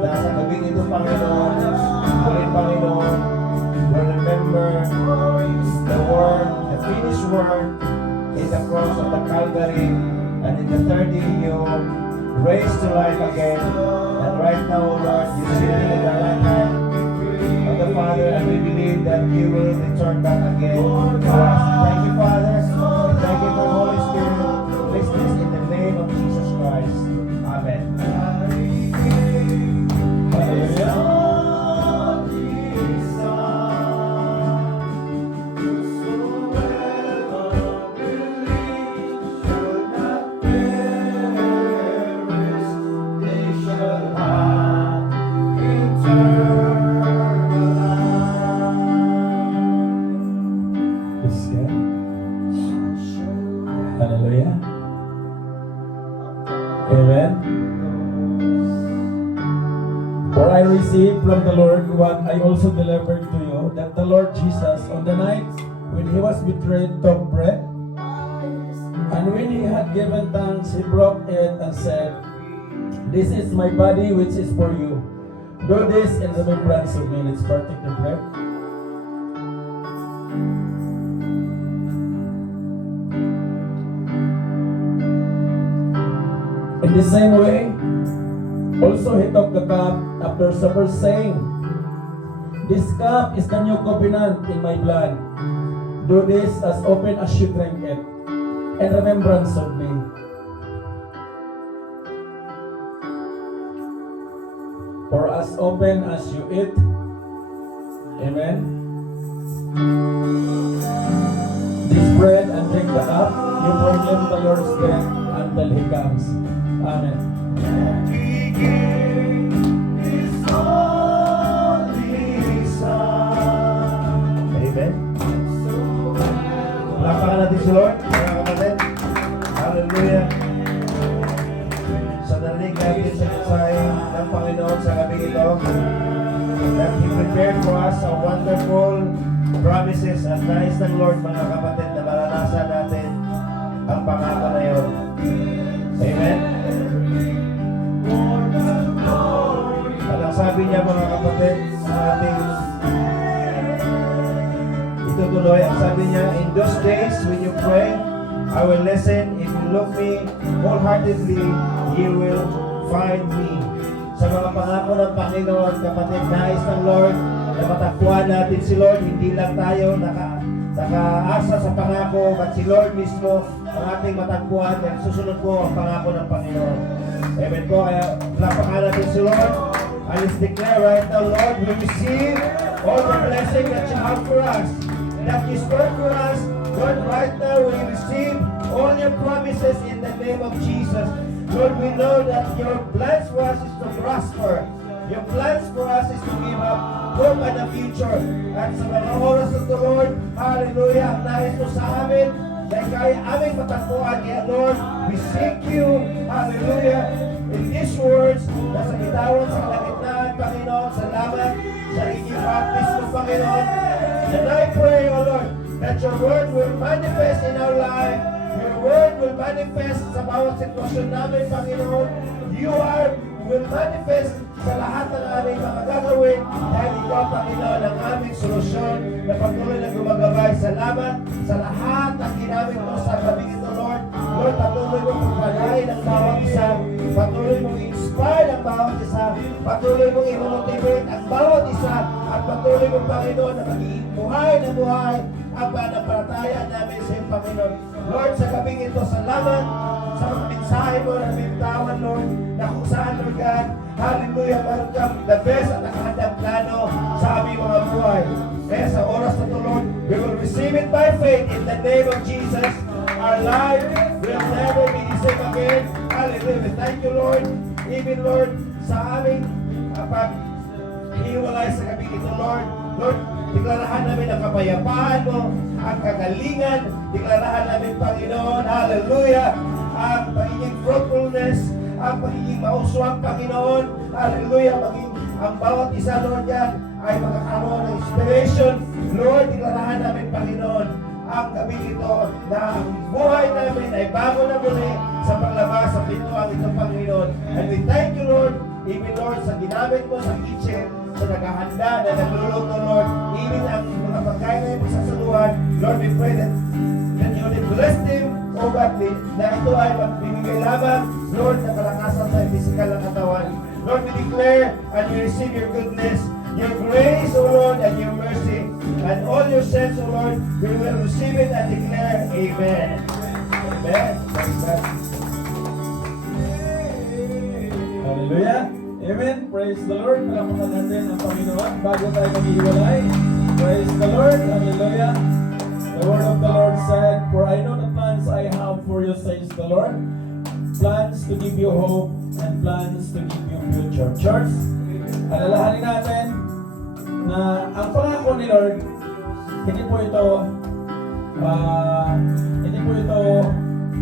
Na sa gabing ito, Panginoon, tuloy, Panginoon, we'll remember the word, the finished word in the cross of the Calvary, and in the third day you raised to life again. And right now, O Lord, you're sitting in the right hand of the Father, and we believe that you will return back again to us. Thank you, Father. We thank you for the Holy Spirit. Bless this in the name of Jesus Christ. Amen. Hallelujah. Hallelujah. Amen. For I received from the Lord what I also delivered to you, that the Lord Jesus, on the night when he was betrayed, took bread, and when he had given thanks, he broke it and said, This is my body which is for you. Do this in remembrance of me. Let's partake the bread. In the same way, also he took the cup after supper, saying, "This cup is the new covenant in my blood. Do this as often as you drink it, in remembrance of me." For as often as you eat, amen, this bread and drink the cup, you proclaim the Lord's death until He comes. Amen. Amen. Palakpakan natin si Lord, mga kapatid. Hallelujah. Sa narinig natin sa mensahe ng Panginoon sa gabi ito, that He prepared for us a wonderful promises at nais ng Lord, mga kapatid, na maranasan natin ang pangako na yun. Amen. At ang sabi niya, mga kapatid, sa ating itutuloy, ang sabi niya, "In those days when you pray, I will listen. If you look me wholeheartedly, you will find me." Sa mga pangako ng Panginoon, kapatid, nais ng Lord na matakbuhan natin si Lord. Hindi lang tayo nakaasa sa pangako, but si Lord mismo ang ating matakbuhan dahil susunod po ang pangako ng Panginoon. Amen po. Kaya lapakan natin si Lord. And let's declare right now, Lord, we receive all the blessing that you have for us, that you stored for us. Lord, right now we receive all your promises in the name of Jesus. Lord, we know that your plans for us is to prosper. Your plans for us is to give up hope and a future. At sa mga oras na ito, Lord, hallelujah, ang nais mo sa amin, dahil kaya aming matakbuhan. Kaya, Lord, we seek you, hallelujah, in these words, na sa bitawan sa kalagitnaan, Panginoon, salamat sa inyong baptism, Panginoon. And I pray, O Lord, that your word will manifest in our life. Your word will manifest sa bawat sitwasyon namin, Panginoon. Will manifest sa lahat ng aming mga gagawin dahil ikaw, Panginoon, ang aming solusyon na patuloy na gumagabay. Salamat sa lahat ng ginamit mo sa gabi ito, Lord. Lord, patuloy mo pagpalain ang bawat isa. Patuloy mong inspire ang bawat isa. Patuloy mong i-motivate ang bawat isa. At patuloy mong, Panginoon, na magiging buhay na buhay ang pananampalataya namin sa iyo, Panginoon. Lord, sa gabing ito, salamat sa mga mensahe mo na binitawan, Lord, na kung saan, Lord God, hallelujah, meron kang the best at nakahandang plano sa aming mga buhay. Kaya sa oras na ito, Lord, we will receive it by faith in the name of Jesus. Our life will never be the same again. Hallelujah. Thank you, Lord. Even, Lord, sa aming pag-hiwalay sa gabi ito, Lord. Lord, deklarahan namin ang kapayapaan mo, ang kagalingan. Deklarahan namin, Panginoon, hallelujah, ang pagiging fruitfulness, ang pagiging mauswang, Panginoon, hallelujah, maging ang bawat isa, Lord, yan ay makakaroon ng inspiration. Lord, deklarahan namin, Panginoon, ang gabi ito na ang buhay namin ay bago na muli sa paglabas sa pintuang ito, Panginoon. And we thank you, Lord, even, Lord, sa ginamit mo sa kitchen, sa naghahanda na nagluluto, Lord, even ang mga pagkain na yung sasaluhan, Lord, we pray that you will bless them, O God, na ito ay magbibigay lamang, Lord, na kalakasan sa physical na katawan. Lord, we declare and we receive your goodness, your grace, O Lord, and your mercy, and all your sins, O Lord, we will receive it and declare, Amen. Amen. Hallelujah. Amen. Praise the Lord. Palakpakan natin ang Panginoon bago tayo maghiwalay. Praise the Lord. Hallelujah. The word of the Lord said, "For I know the plans I have for you, says the Lord. Plans to give you hope and plans to give you future." Church, alalahanin natin na ang pangako ni Lord, hindi po ito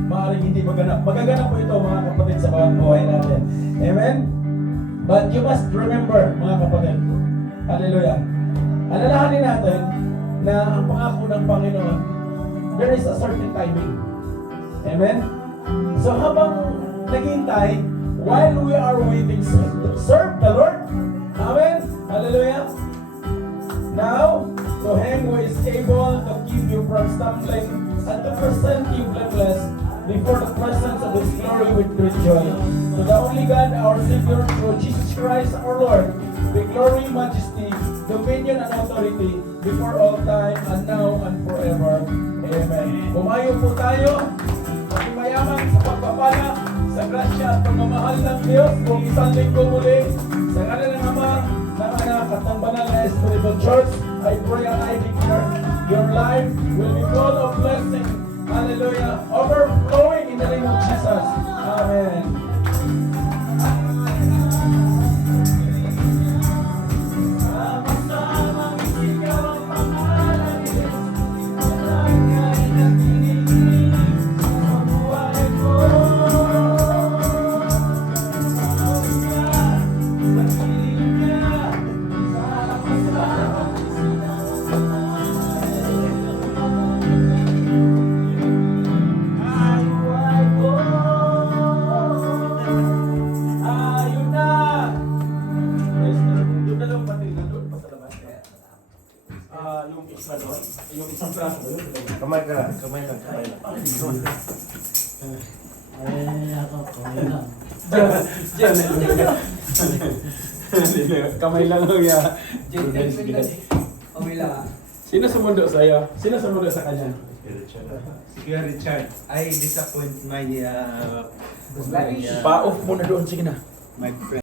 maaaring hindi maganap. Magaganap po ito, mga kapatid, sa bawat buhay natin. Amen? But you must remember, mga kapatid, hallelujah, alalahanin natin na ang pangako ng Panginoon, there is a certain timing. Amen? So habang naghihintay, while we are waiting to serve the Lord. Amen. Hallelujah. Now, to him who is able to keep you from stumbling and to present you blameless before the presence of His glory with great joy. To the only God, our Savior, through Jesus Christ our Lord, the glory, majesty, dominion, and authority before all time and now and forever. Amen. Bumayo po tayo, mayaman sa pagpapala, sa grasya at pagmamahal ng Diyos, kung isang linggo muli, sa ngalan ng Ama, ng Anak at ng Banal na Espiritu Church, I pray and I declare your life will be full of blessing. Hallelujah. Overflowing in the name of Jesus. Amen. Yung isa doon, yung isang braso doon. Kamay lang. Kamay lang ho ya. Kamay lang. Sino sumundo sa'yo? Sino sumundo sa kanya? Si Kuya Richard, I disappoint my Pa-off muna doon, sige na. my friend.